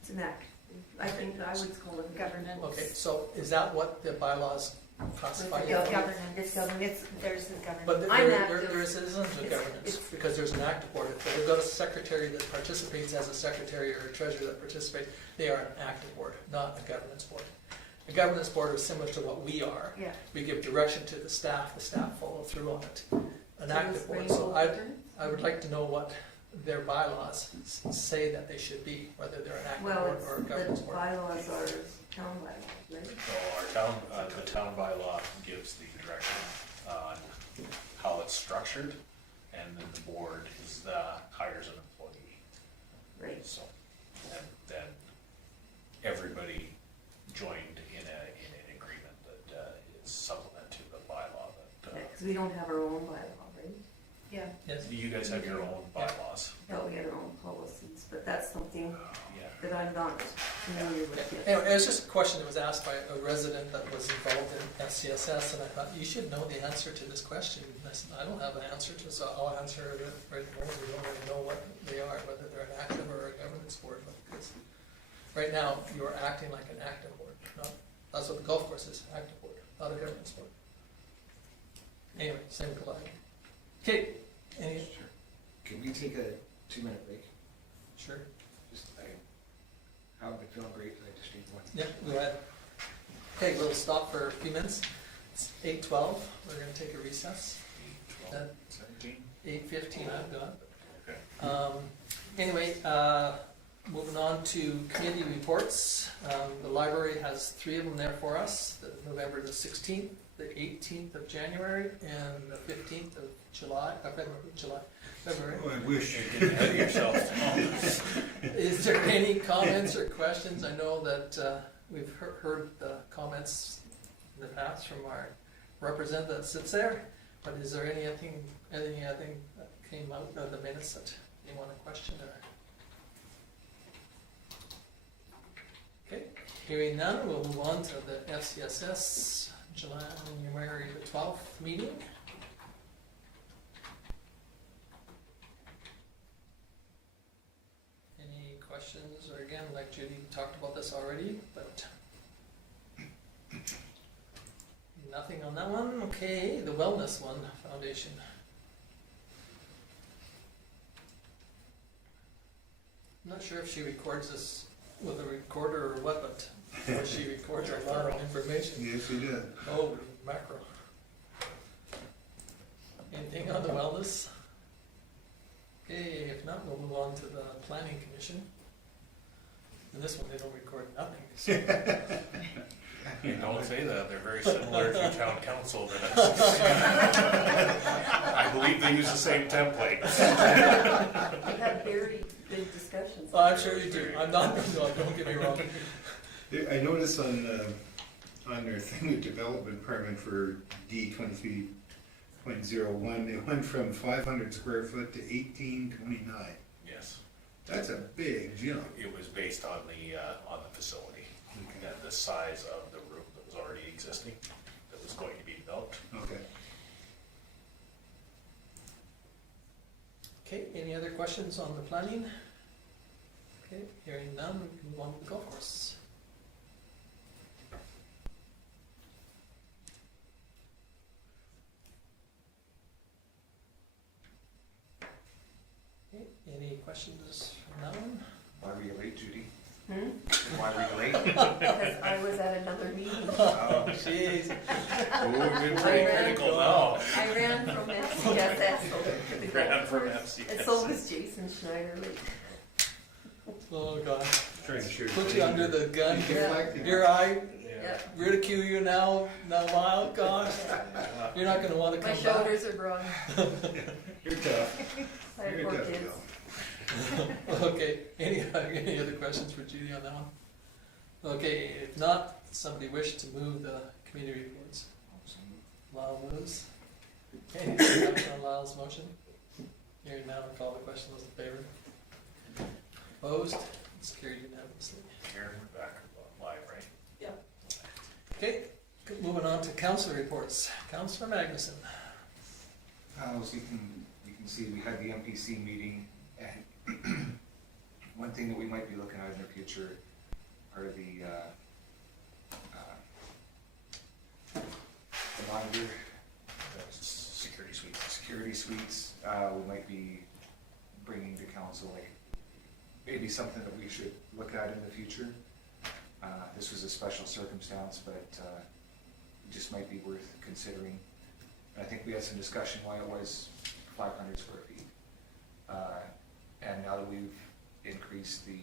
It's an act. I think I would call it governance. Okay, so is that what the bylaws classify you? Yeah, for? governance, there's the But governance. I'm there active. isn't a governance, It's- because there's an active board. If they've got a secretary that participates as a secretary or a treasurer that participates, they are an active board, not a governance board. A governance board is similar to what we are. Yeah. We give direction to the staff follow through on it. An So active this board, rainbow so governance? I would like to know what their bylaws say that they should be, whether they're an active Well, board or a governance the board. bylaws are town bylaws, right? So the town bylaw gives the direction on how it's structured, and then the board hires an employee. Right. So, and then everybody joined in an agreement that is supplement to the bylaw that, Because we don't have our own bylaw, right? Yeah. Yes. you guys have your own bylaws. No, we have our own policies, but that's something Yeah. that I'm not familiar with yet. Anyway, it was just a question that was asked by a resident that was involved in FCSS, and I thought, you should know the answer to this question. And I said, I don't have an answer to it, so I'll answer it right now. We don't really know what they are, whether they're an active or a governance board. Because right now, you're acting like an active board. That's what the golf course is, active board, not a governance board. Anyway, same applies. Okay, any, Can we take a 2-minute break? sure, Just, I haven't been feeling great, I just need one. yeah, go ahead. Okay, we'll stop for a few minutes. It's 8:12, we're gonna take a recess. 12, 17? 8:15 I've got. Okay. Anyway, moving on to committee reports. The library has 3 of them there for us, November the 16th, the 18th of January, and the 15th of February. oh, I wish. You're getting ahead of yourself. Is there any comments or questions? I know that we've heard the comments in the past from our representative that sits there, but is there anything that came out of the minutes that you want to question or? Okay, hearing none, we'll move on to the FCSS January the 12th meeting. Any questions, or again, like Judy talked about this already, but nothing on that one. Okay, the Wellness one, Foundation. I'm not sure if she records this with a recorder or what, but Boy, she records a lot of information. Yes, he did. Oh, macro. Anything on the wellness? Okay, if not, we'll move on to the planning commission. And this one, they don't record nothing. So You don't say that, they're very similar to town council minutes. I believe they use the same template. We have very good discussions. oh, I'm sure you do. I'm not, no, don't get me wrong. I noticed on their thing, the development permit for D 23.01, it went from 500 square foot to 1829. Yes, That's a big jump. it was based on the facility and the size of the room that was already existing, that was going to be developed. Okay. Okay, any other questions on the planning? Okay, hearing none, we can move on to the golf course. Okay, any questions from now on? Why were you late, Judy? Hmm? Why were you late? Because I was at another meeting. Oh, Jeez. Ooh, we've been pretty critical now. I ran from FCSS over to the Ran golf from course. FCSS. And so was Jason Schneider late. Oh, God. Trying to share. Put you under the gun here. Deflecting. Here I Yeah. ridicule you now, wow, gosh. You're not gonna wanna My come back. shoulders are broad. You're tough. I have You're 4 tough to kids. go. Okay, any other questions for Judy on that one? Okay, if not, somebody wish to move the committee reports. Lyle moves. Any discussion on Lyle's motion? Hearing now, I'll call the question, those in favor? Opposed? It's carried unanimously. Karen, we're back live, right? Okay, moving on to council reports. Councilor Magnuson. As you can see, we had the MPC meeting, and one thing that we might be looking at in the future are the monitor, Security suite. security suites. We might be bringing to council, like, maybe something that we should look at in the future. This was a special circumstance, but it just might be worth considering. And I think we had some discussion why it was 500 square feet. And now that we've increased the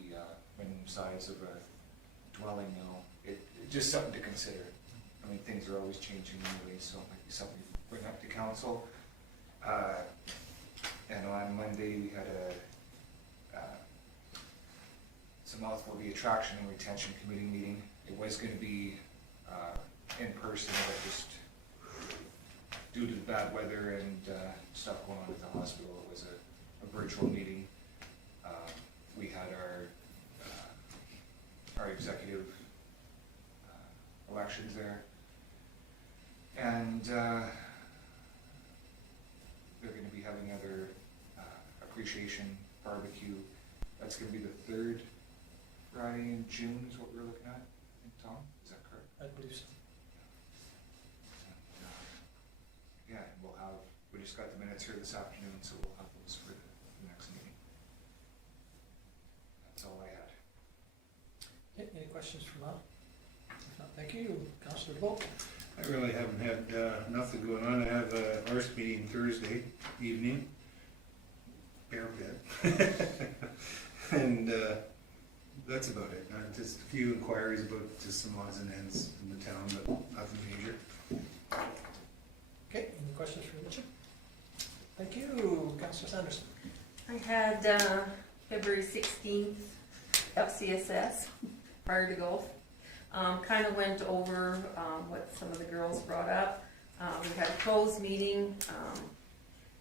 minimum size of a dwelling now, it's just something to consider. I mean, things are always changing anyway, so it might be something to bring up to council. And on Monday, we had it's a mouthful, the Attraction and Retention Committee meeting. It was going to be in person, but just due to the bad weather and stuff going on at the hospital, it was a virtual meeting. We had our executive elections there, and they're going to be having another appreciation barbecue. That's going to be the 3rd Friday in June is what we're looking at, I think, Tom, is that correct? I believe so. Yeah, and we just got the minutes here this afternoon, so we'll have those for the next meeting. That's all I had. Okay, any questions from Lyle? If not, thank you. Councilor Volk. I really haven't had nothing going on. I have a ARS meeting Thursday evening. Bear pit. And that's about it. Just a few inquiries about just some odds and ends in the town, but nothing major. Okay, any questions for Richard? Thank you. Councilor Sanderson. I had February 16th, FCSS, prior to golf. Kind of went over what some of the girls brought up. We had a closed meeting.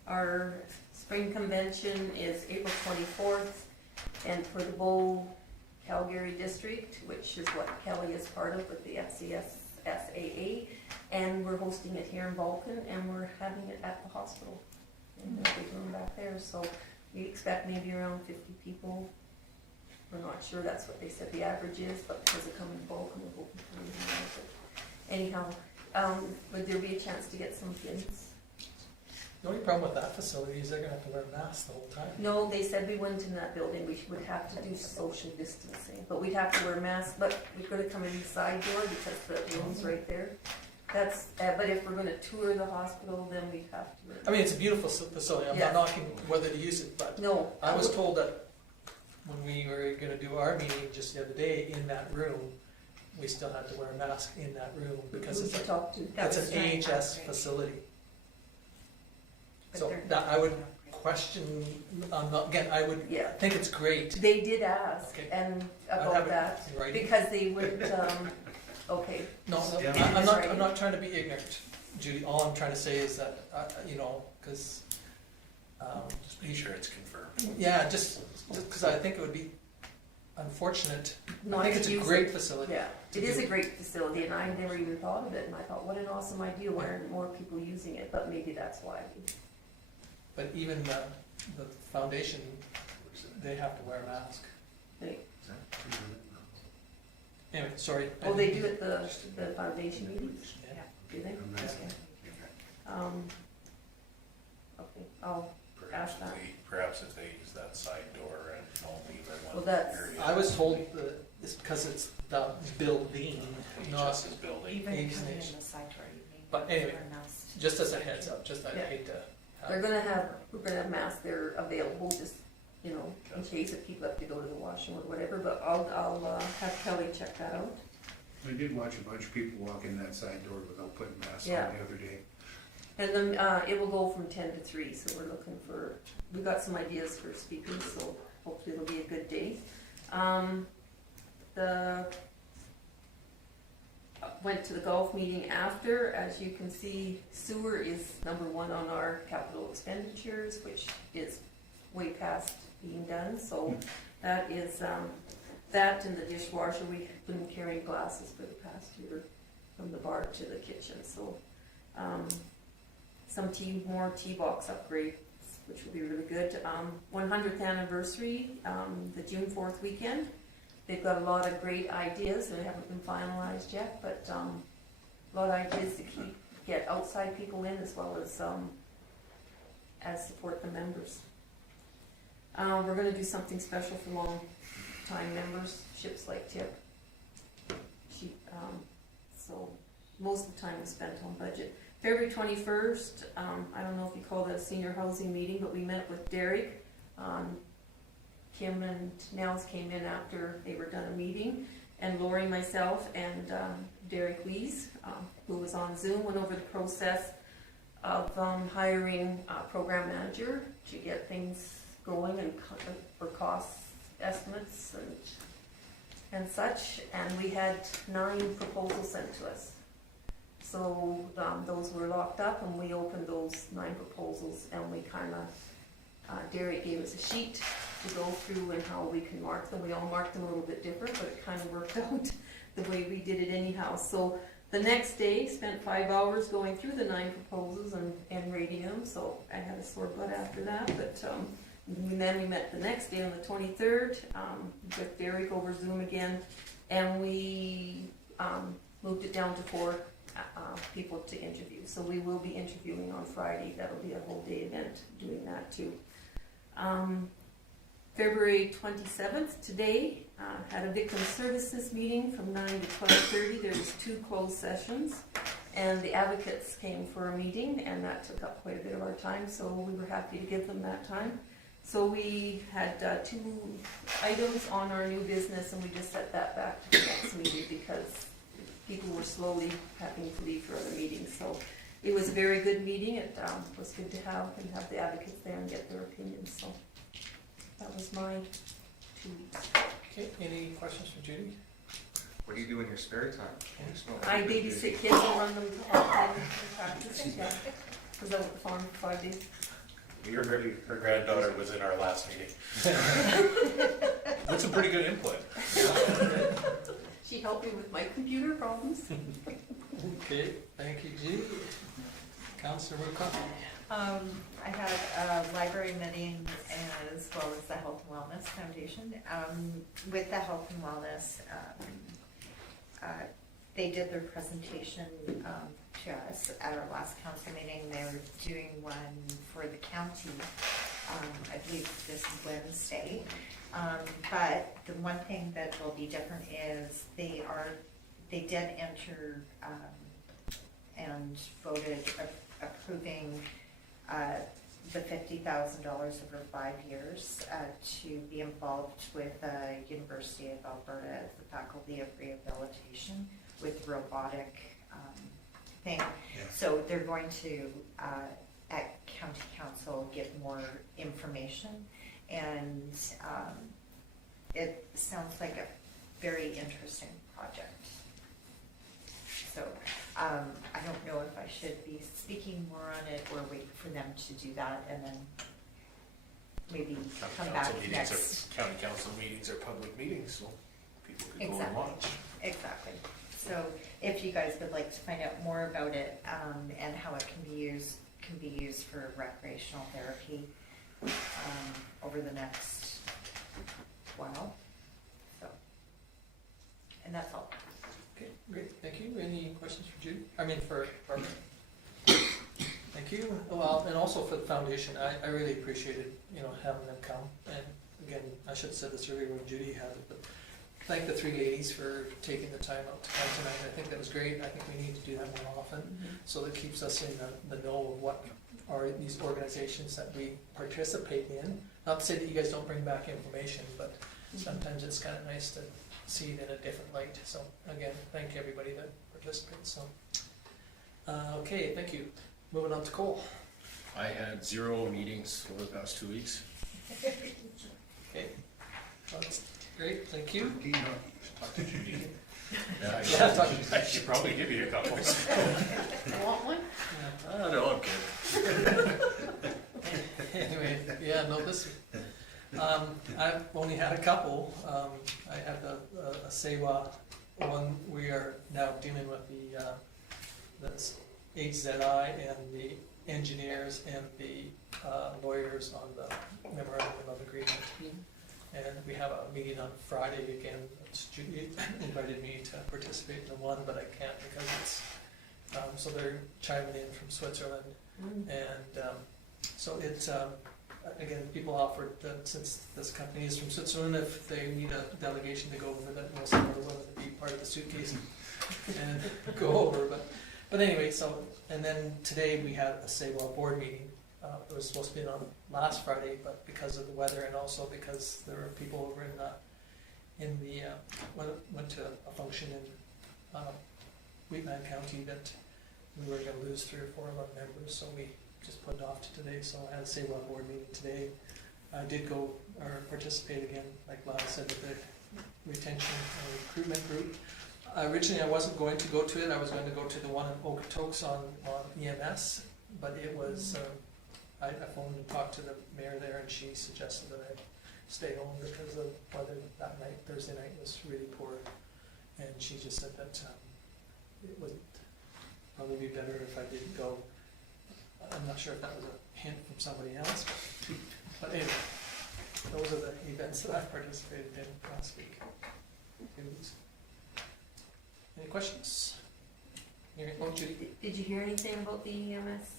Our spring convention is April 24th, and for the Bow Calgary district, which is what Kelly is part of with the FCSSAA, and we're hosting it here in Vulcan, and we're having it at the hospital in the big room back there. So we expect maybe around 50 people. We're not sure, that's what they said the average is, but because it comes in bulk, and we're hoping for even more. Anyhow, would there be a chance to get some pins? The only problem with that facility is they're gonna have to wear masks the whole time. No, they said we went in that building, we would have to do social distancing, but we'd have to wear masks, but we're gonna come in the side door because the room's right there. That's, but if we're gonna tour the hospital, then we'd have to. I mean, it's a beautiful facility, I'm Yes. not knocking whether to use it, but No. I was told that when we were gonna do our meeting just the other day in that room, we still had to wear a mask in that room because Who it's to a, talk to. it's an AHS facility. But So they're- that I would question, I'm not, again, I would Yeah, think it's great. they did ask, Okay. and I'd have about it that, in writing. because they would, okay. No, Yeah. I'm not trying to be ignorant, Judy, all I'm trying to say is that, you know, cause, Just make sure it's confirmed. yeah, just cause I think it would be unfortunate. I Not think to it's a use great it. facility. Yeah, to it is do. a great facility, and I never even thought of it, and I thought, what an awesome idea, why aren't more people using it, but maybe that's why. But even the foundation, they have to wear a mask. They- Anyway, sorry. Oh, they do at the foundation meetings, Yeah. do they? Mask. Okay. Okay, I'll ask that. Perhaps if they use that side door and don't leave it Well, one that's- area. I was told that it's because it's the building, not, HS's building. Even Eggs coming and in the side door, you need But to anyway, wear masks. just as a heads up, just I Yeah. hate to. We're gonna have masks there available, just, you know, in case if people have to go to the washroom or whatever, but I'll have Kelly check that out. I did watch a bunch of people walk in that side door without putting masks Yeah. on the other day. And then, it will go from 10 to 3, so we're looking for, we got some ideas for speakers, so hopefully it'll be a good day. Went to the golf meeting after, as you can see, sewer is number one on our capital expenditures, which is way past being done, so that is, that and the dishwasher, we've been carrying glasses for the past year from the bar to the kitchen, so, some more tea box upgrades, which will be really good. 100th anniversary, the June 4th weekend. They've got a lot of great ideas, and they haven't been finalized yet, but a lot of ideas to get outside people in as well as support the members. We're gonna do something special for long-time members, ships like Tip. So most of the time is spent on budget. February 21st, I don't know if you call that a senior housing meeting, but we met with Derek. Kim and Nels came in after they were done a meeting, and Lori, myself, and Derek Wees, who was on Zoom, went over the process of hiring a program manager to get things going and for cost estimates and such, and we had 9 proposals sent to us. So those were locked up, and we opened those 9 proposals, and we kind of, Derek gave us a sheet to go through and how we can mark them. We all marked them a little bit different, but it kind of worked out the way we did it anyhow. So the next day, spent 5 hours going through the 9 proposals and rating them, so I had a sore butt after that, but and then we met the next day on the 23rd, with Derek over Zoom again, and we moved it down to 4 people to interview. So we will be interviewing on Friday. That'll be a whole day event doing that too. February 27th, today, had a victim services meeting from 9 to 12:30. There was 2 closed sessions, and the advocates came for a meeting, and that took up quite a bit of our time, so we were happy to give them that time. So we had 2 items on our new business, and we just set that back to the next meeting because people were slowly having to leave for other meetings. So it was a very good meeting. It was good to have the advocates there and get their opinions. So that was my 2 weeks. Okay, any questions for Judy? What do you do in your spare time? I babysit kids and run them to all in practice. Yeah. Was out at the farm for 5 days. Her granddaughter was in our last meeting. That's some pretty good input. She helped me with my computer problems. Okay, thank you, Judy. Councillor Wilcox? I had a library meeting as well as the Health and Wellness Foundation. With the Health and Wellness, they did their presentation to us at our last council meeting. They're doing one for the county, I believe this Wednesday. But the one thing that will be different is they did enter and voted approving the $50,000 over 5 years to be involved with the University of Alberta as the Faculty of Rehabilitation with robotic thing. Yeah. So they're going to, at County Council, give more information, and it sounds like a very interesting project. So I don't know if I should be speaking more on it or wait for them to do that and then maybe come back next. County council meetings are public meetings, so people can go and Exactly. watch. Exactly. So if you guys would like to find out more about it and how it can be used for recreational therapy over the next while. So, and that's all. Okay, great, thank you. Any questions for Judy? I mean, for Barbara? Thank you. Well, and also for the foundation, I really appreciated, having them come. And again, I should have said this earlier when Judy had it, but thank the 3 ladies for taking the time out to come tonight. I think that was great. I think we need to do that more often. So that keeps us in the know of what are these organizations that we participate in. Not to say that you guys don't bring back information, but sometimes it's kind of nice to see it in a different light. So again, thank you everybody that participates. So, okay, thank you. Moving on to Cole. I had 0 meetings over the past 2 weeks. Okay, that's great, thank you. Talk to Judy. Yeah, I should probably give you a couple. Want one? I know, I'm kidding. Anyway, yeah, no, this, I've only had a couple. I had a SEWA one. We are now dealing with the HZI and the engineers and the lawyers on the memorandum of agreement. And we have a meeting on Friday again. Judy invited me to participate in the one, but I can't because it's, so they're chiming in from Switzerland. And so it's, again, people offered that since this company is from Switzerland, if they need a delegation to go over, that most of them are willing to be part of the suitcase and go over. But anyway, so, and then today we had a SEWA board meeting. It was supposed to be on last Friday, but because of the weather and also because there were people over went to a function in Wiseman County that we were going to lose 3 or 4 of our members, so we just put it off to today. So I had a SEWA board meeting today. I did go or participate again, like Lyle said, with the retention and recruitment group. Originally, I wasn't going to go to it. I was going to go to the one in Okotoks on EMS, but it was. I phoned and talked to the mayor there, and she suggested that I stay home because the weather that night, Thursday night, was really poor. And she just said that it would probably be better if I didn't go. I'm not sure if that was a hint from somebody else, but anyway, those are the events that I've participated in last week. Any questions? Oh, Judy. Did you hear anything about the EMS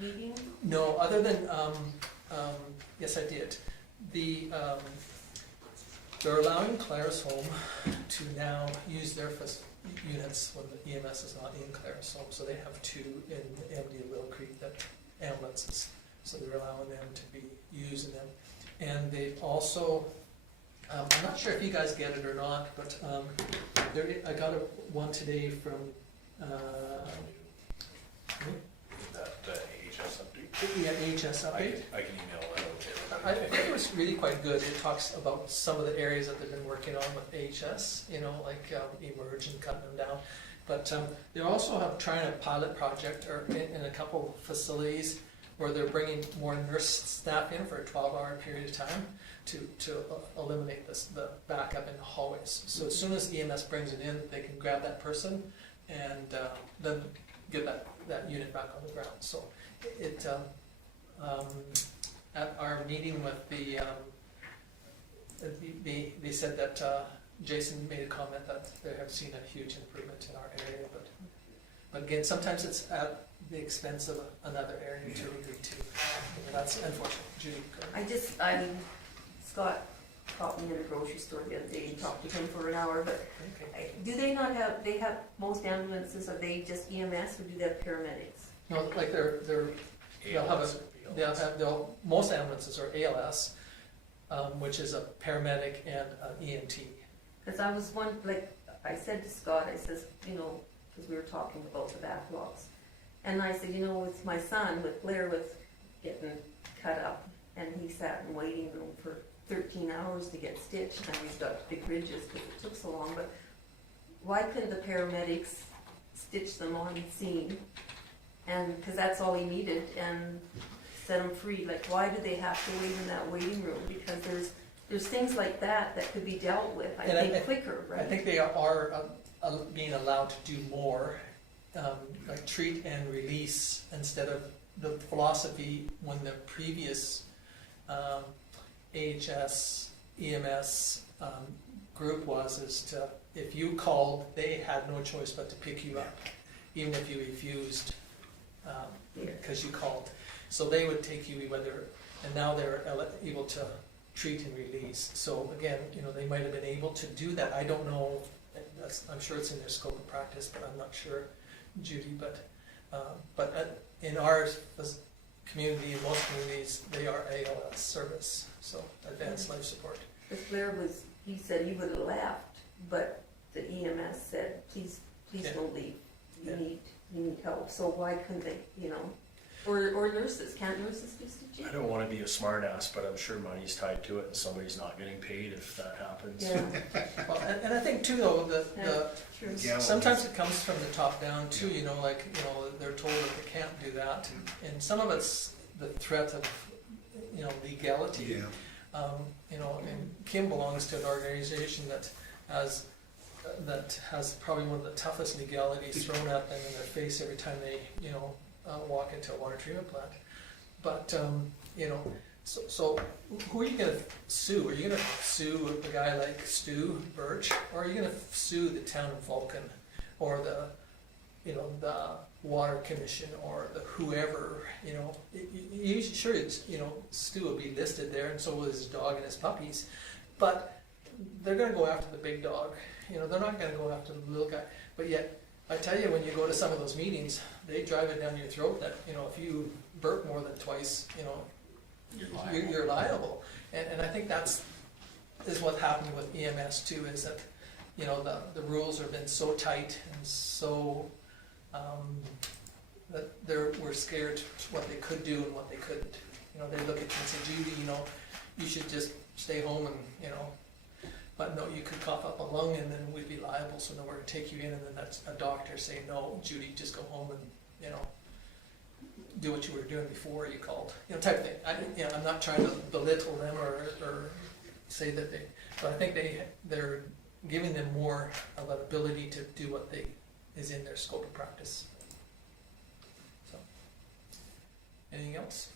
meeting? No, other than, yes, I did. They're allowing Claris Home to now use their units when the EMS is not in Claris Home. So they have 2 in MD and Willow Creek, that ambulances. So they're allowing them to be using them. And they've also, I'm not sure if you guys get it or not, but I got one today from, AHS update. yeah, AHS update. I can email that out to I everybody. think it was really quite good. It talks about some of the areas that they've been working on with AHS, like emerge and cutting them down. But they also have trying a pilot project or in a couple facilities where they're bringing more nurse staff in for a 12-hour period of time to eliminate the backup in the hallways. So as soon as EMS brings it in, they can grab that person and then get that unit back on the ground. So it at our meeting with they said that Jason made a comment that they have seen a huge improvement in our area, but But again, sometimes it's at the expense of another area to agree to. And that's unfortunate. Judy, go ahead. Scott caught me in a grocery store the other day and talked to him for an hour, but Okay. do they not have, they have, most ambulances, are they just EMS or do they have paramedics? No, like most ambulances are ALS, which is a paramedic and an EMT. Because I was I said to Scott, I says, because we were talking about the backlogs. And I said, with my son, with Blair, with getting cut up, and he sat in waiting room for 13 hours to get stitched, and he's got big ridges because it took so long, but why couldn't the paramedics stitch them on scene? And, because that's all he needed, and set him free. Like, why do they have to wait in that waiting room? Because there's things like that could be dealt with, I think, quicker, right? I think they are being allowed to do more, like treat and release, instead of the philosophy when the previous AHS, EMS group is to, if you called, they had no choice but to pick you up, even if you refused, because you called. So they would take you and now they're able to treat and release. So again, they might have been able to do that. I don't know. I'm sure it's in their scope of practice, but I'm not sure, Judy. But in our community, in most communities, they are ALS service, so advanced life support. Because Blair he said he would have left, but the EMS said, please don't leave. You need help. So why couldn't they, or nurses, can't nurses do stitching? I don't wanna be a smart ass, but I'm sure money's tied to it and somebody's not getting paid if that happens. Yeah, Well, and I think too, though, true. sometimes it comes from the top down too. They're told that they can't do that, and some of it's the threat of legality. Yeah. And Kim belongs to an organization that has probably one of the toughest legalities thrown at them in their face every time they walk into a water treatment plant. But so who are you going to sue? Are you going to sue a guy like Stu Birch, or are you going to sue the town of Vulcan, or the water commission, or the whoever? Sure, it's Stu will be listed there, and so will his dog and his puppies, but they're going to go after the big dog. They're not going to go after the little guy. But yet, I tell you, when you go to some of those meetings, they drive it down your throat that if you burp more than twice, you're liable. And I think is what happened with EMS too, is that the rules have been so tight and so that we're scared what they could do and what they couldn't. They look at you and say, Judy, you should just stay home and but no, you could cough up a lung and then we'd be liable, so then we're going to take you in, and then that's a doctor saying, no, Judy, just go home and do what you were doing before you called, type of thing. I'm not trying to belittle them or say that but I think they're giving them more of an ability to do what is in their scope of practice. So, anything else?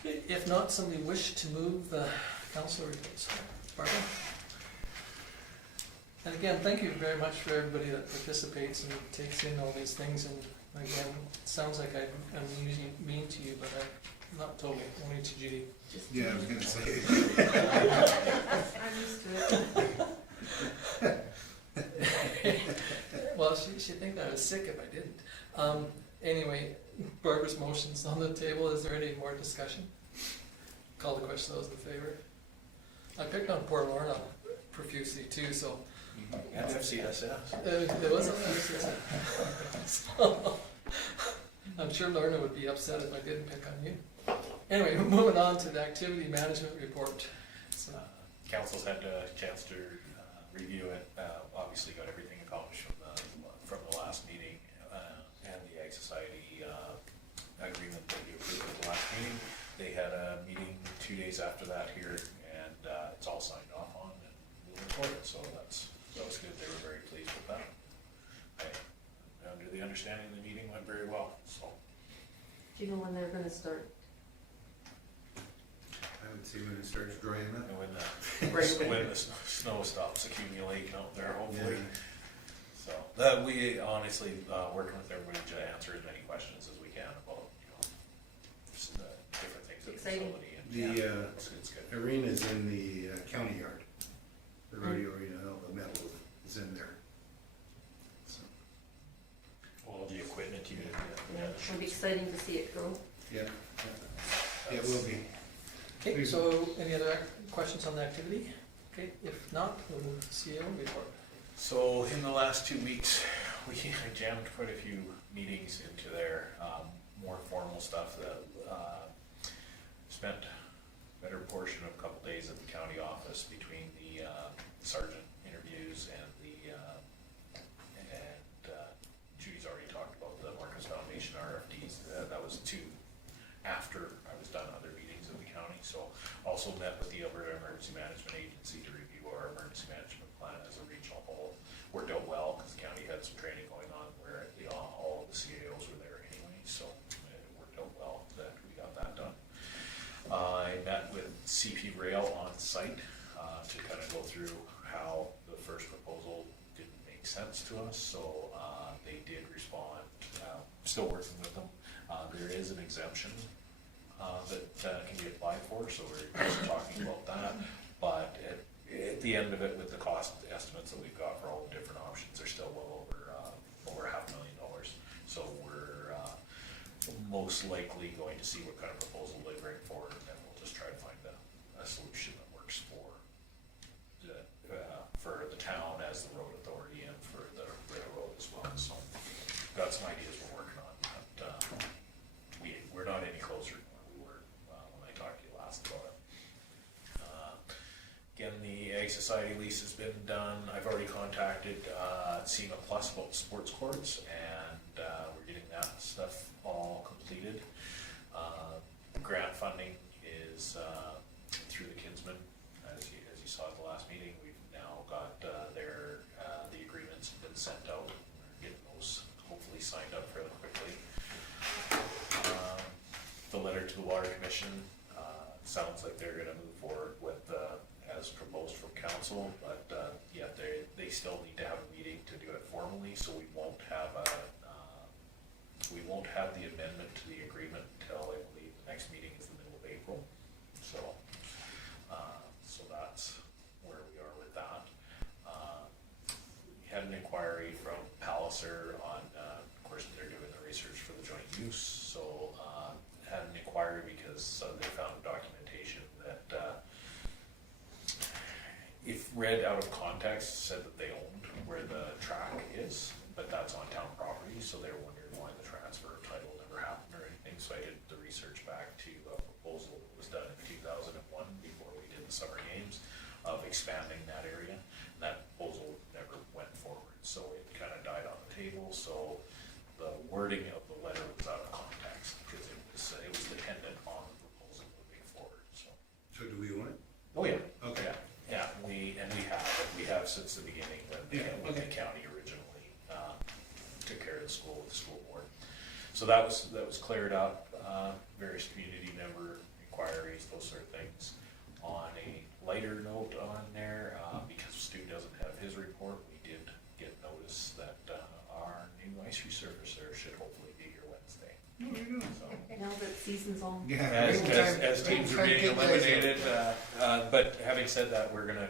Okay, if not, somebody wish to move the council reports. Barbara? And again, thank you very much for everybody that participates and takes in all these things. And again, it sounds like I'm usually mean to you, but I'm not totally, only to Judy. Yeah, I was gonna say. I'm used to it. Well, she'd think that I was sick if I didn't. Anyway, Barbara's motion's on the table. Is there any more discussion? Call the question. Those in favor? I picked on poor Lorna profusely too, so. And FCSS. There was a FCSS. So, I'm sure Lorna would be upset if I didn't pick on you. Anyway, moving on to the activity management report. So, Council's had a chance to review it. Obviously got everything accomplished from the last meeting, and the Ag Society agreement that you approved at the last meeting. They had a meeting 2 days after that here, and it's all signed off on and moving forward. So that was good. They were very pleased with that. Under the understanding the meeting went very well. So. Do you know when they're going to start? I would say when it starts drying up. And when the snow stops accumulating out there, hopefully. Yeah. So. We honestly, working with everybody to answer as many questions as we can about, just, different things at the Exciting. facility. And, The, it's good. arena's in the county yard. The rodeo arena, all the metal is in there. So, All the equipment you need. Yeah, it'll be exciting to see it grow. yeah, it will be. Okay, so any other questions on the activity? Okay, if not, we'll move to CEO report. So in the last 2 weeks, we jammed quite a few meetings into there, more formal stuff that, spent a better portion of a couple days at the county office between the sergeant interviews and Judy's already talked about the Marcus Foundation RFDs. That was 2 after I was done other meetings in the county. So also met with the Alberta Emergency Management Agency to review our emergency management plan as a regional whole. Worked out well because the county had some training going on where all of the CAOs were there anyway, so it worked out well that we got that done. I met with CP Rail on site to kind of go through how the first proposal didn't make sense to us, so they did respond. Still working with them. There is an exemption that can be applied for, so we're just talking about that. But at the end of it, with the cost estimates that we've got for all the different options, they're still well over $500,000. So we're most likely going to see what kind of proposal they bring forward, and then we'll just try to find a solution that works for the town as the road authority and for the railroad as well. So got some ideas we're working on, but we're not any closer than where we were when I talked to you last about it. Again, the Ag Society lease has been done. I've already contacted SEMA Plus about sports courts, and we're getting that stuff all completed. Grant funding is through the Kinsman. As you saw at the last meeting, we've now got the agreements have been sent out. We're getting those hopefully signed up fairly quickly. The letter to the Water Commission sounds like they're going to move forward with as proposed from council, but yeah, they still need to have a meeting to do it formally, so we won't have the amendment to the agreement until I believe the next meeting is the middle of April. So that's where we are with that. We had an inquiry from Palliser on, of course, they're doing the research for the joint use. So had an inquiry because they found documentation that, if read out of context, said that they owned where the track is, but that's on town property. So they're wondering why the transfer of title never happened or anything. So I did the research back to a proposal that was done in 2001 before we did the summer games of expanding that area. And that proposal never went forward, so it kind of died on the table. So the wording of the letter was out of context because it was dependent on the proposal moving forward. So do we own it? oh yeah, Okay. yeah, we have since the beginning when the county originally took care of the school with the school board. So that was cleared up. Various community member inquiries, those sort of things. On a lighter note on there, because Stu doesn't have his report, we did get notice that our new ice resurfacer should hopefully be here Wednesday. So, Now that season's on. Yeah. as teams are being eliminated, but having said that, we're gonna,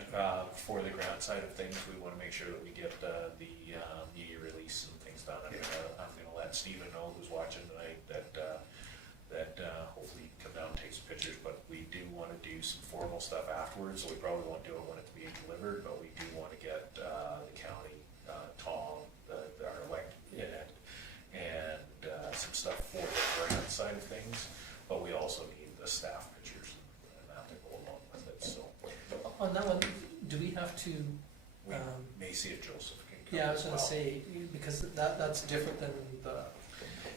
for the grant side of things, we wanna make sure that we get the media release and things done. I'm gonna let Stephen know, who's watching tonight, that hopefully he can come down and take some pictures, but we do wanna do some formal stuff afterwards, so we probably won't do it when it's being delivered, but we do wanna get the county, Tom, our elected, and some stuff for the grant side of things, but we also need the staff pictures and that to go along with it, so. On that one, do we have to, We may see if Joseph can come yeah, I was as gonna well. say, because that's different than the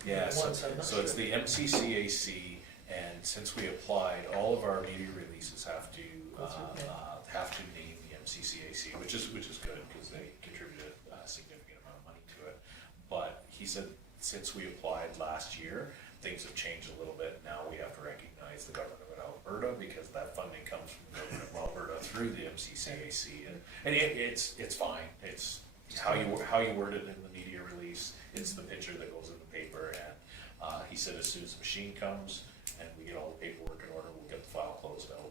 Yeah, one, so I'm not so it's sure. the MCCAC, and since we applied, all of our media releases have to name the MCCAC, which is good, because they contributed a significant amount of money to it. But he said, since we applied last year, things have changed a little bit. Now we have to recognize the government of Alberta, because that funding comes from the government of Alberta through the MCCAC, and it's fine. It's how you word it in the media release, it's the picture that goes in the paper, and, he said as soon as the machine comes and we get all the paperwork in order, we'll get the file closed out.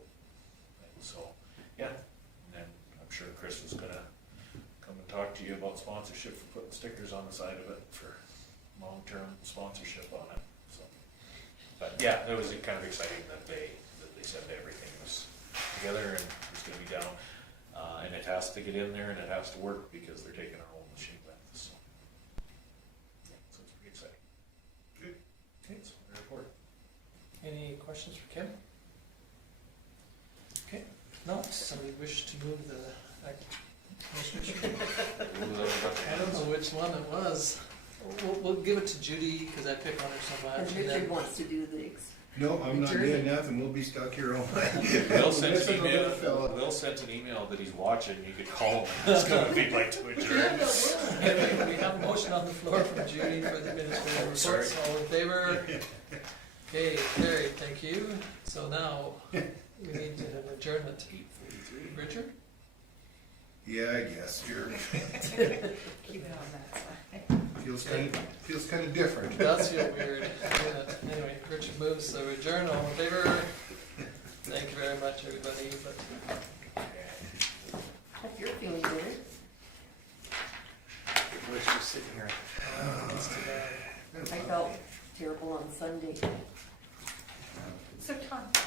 And so, yeah, and then I'm sure Chris was gonna come and talk to you about sponsorship for putting stickers on the side of it for long-term sponsorship on it, so. But yeah, it was kind of exciting that they said that everything was together and it's gonna be down. And it has to get in there and it has to work because they're taking our old machine length, so. Yeah, so it's pretty exciting. Good. Okay, so my report. Any questions for Kim? Okay, no, somebody wish to move the, commissioners? I don't know which one it was. We'll give it to Judy, because I pick on her so much. And and then- Richard wants to do the, No, I'm not doing nothing, we'll be stuck here all night. Will sent an Listen to email, that fella. Will sent an email that he's watching, you could call him, it's gonna be like to adjourn. Anyway, we have a motion on the floor from Judy for the administrative Sorry. reports. All in favor? Okay, carried, thank you. So now, we need to have adjournment. Richard? Yeah, I guess, you're, Keep it on that side. feels kind of different. That's feel weird. Yeah. Anyway, Richard moves, so adjourn, all in favor? Thank you very much, everybody. But if you're feeling good. Wish you sitting here. it's too bad. I felt terrible on Sunday.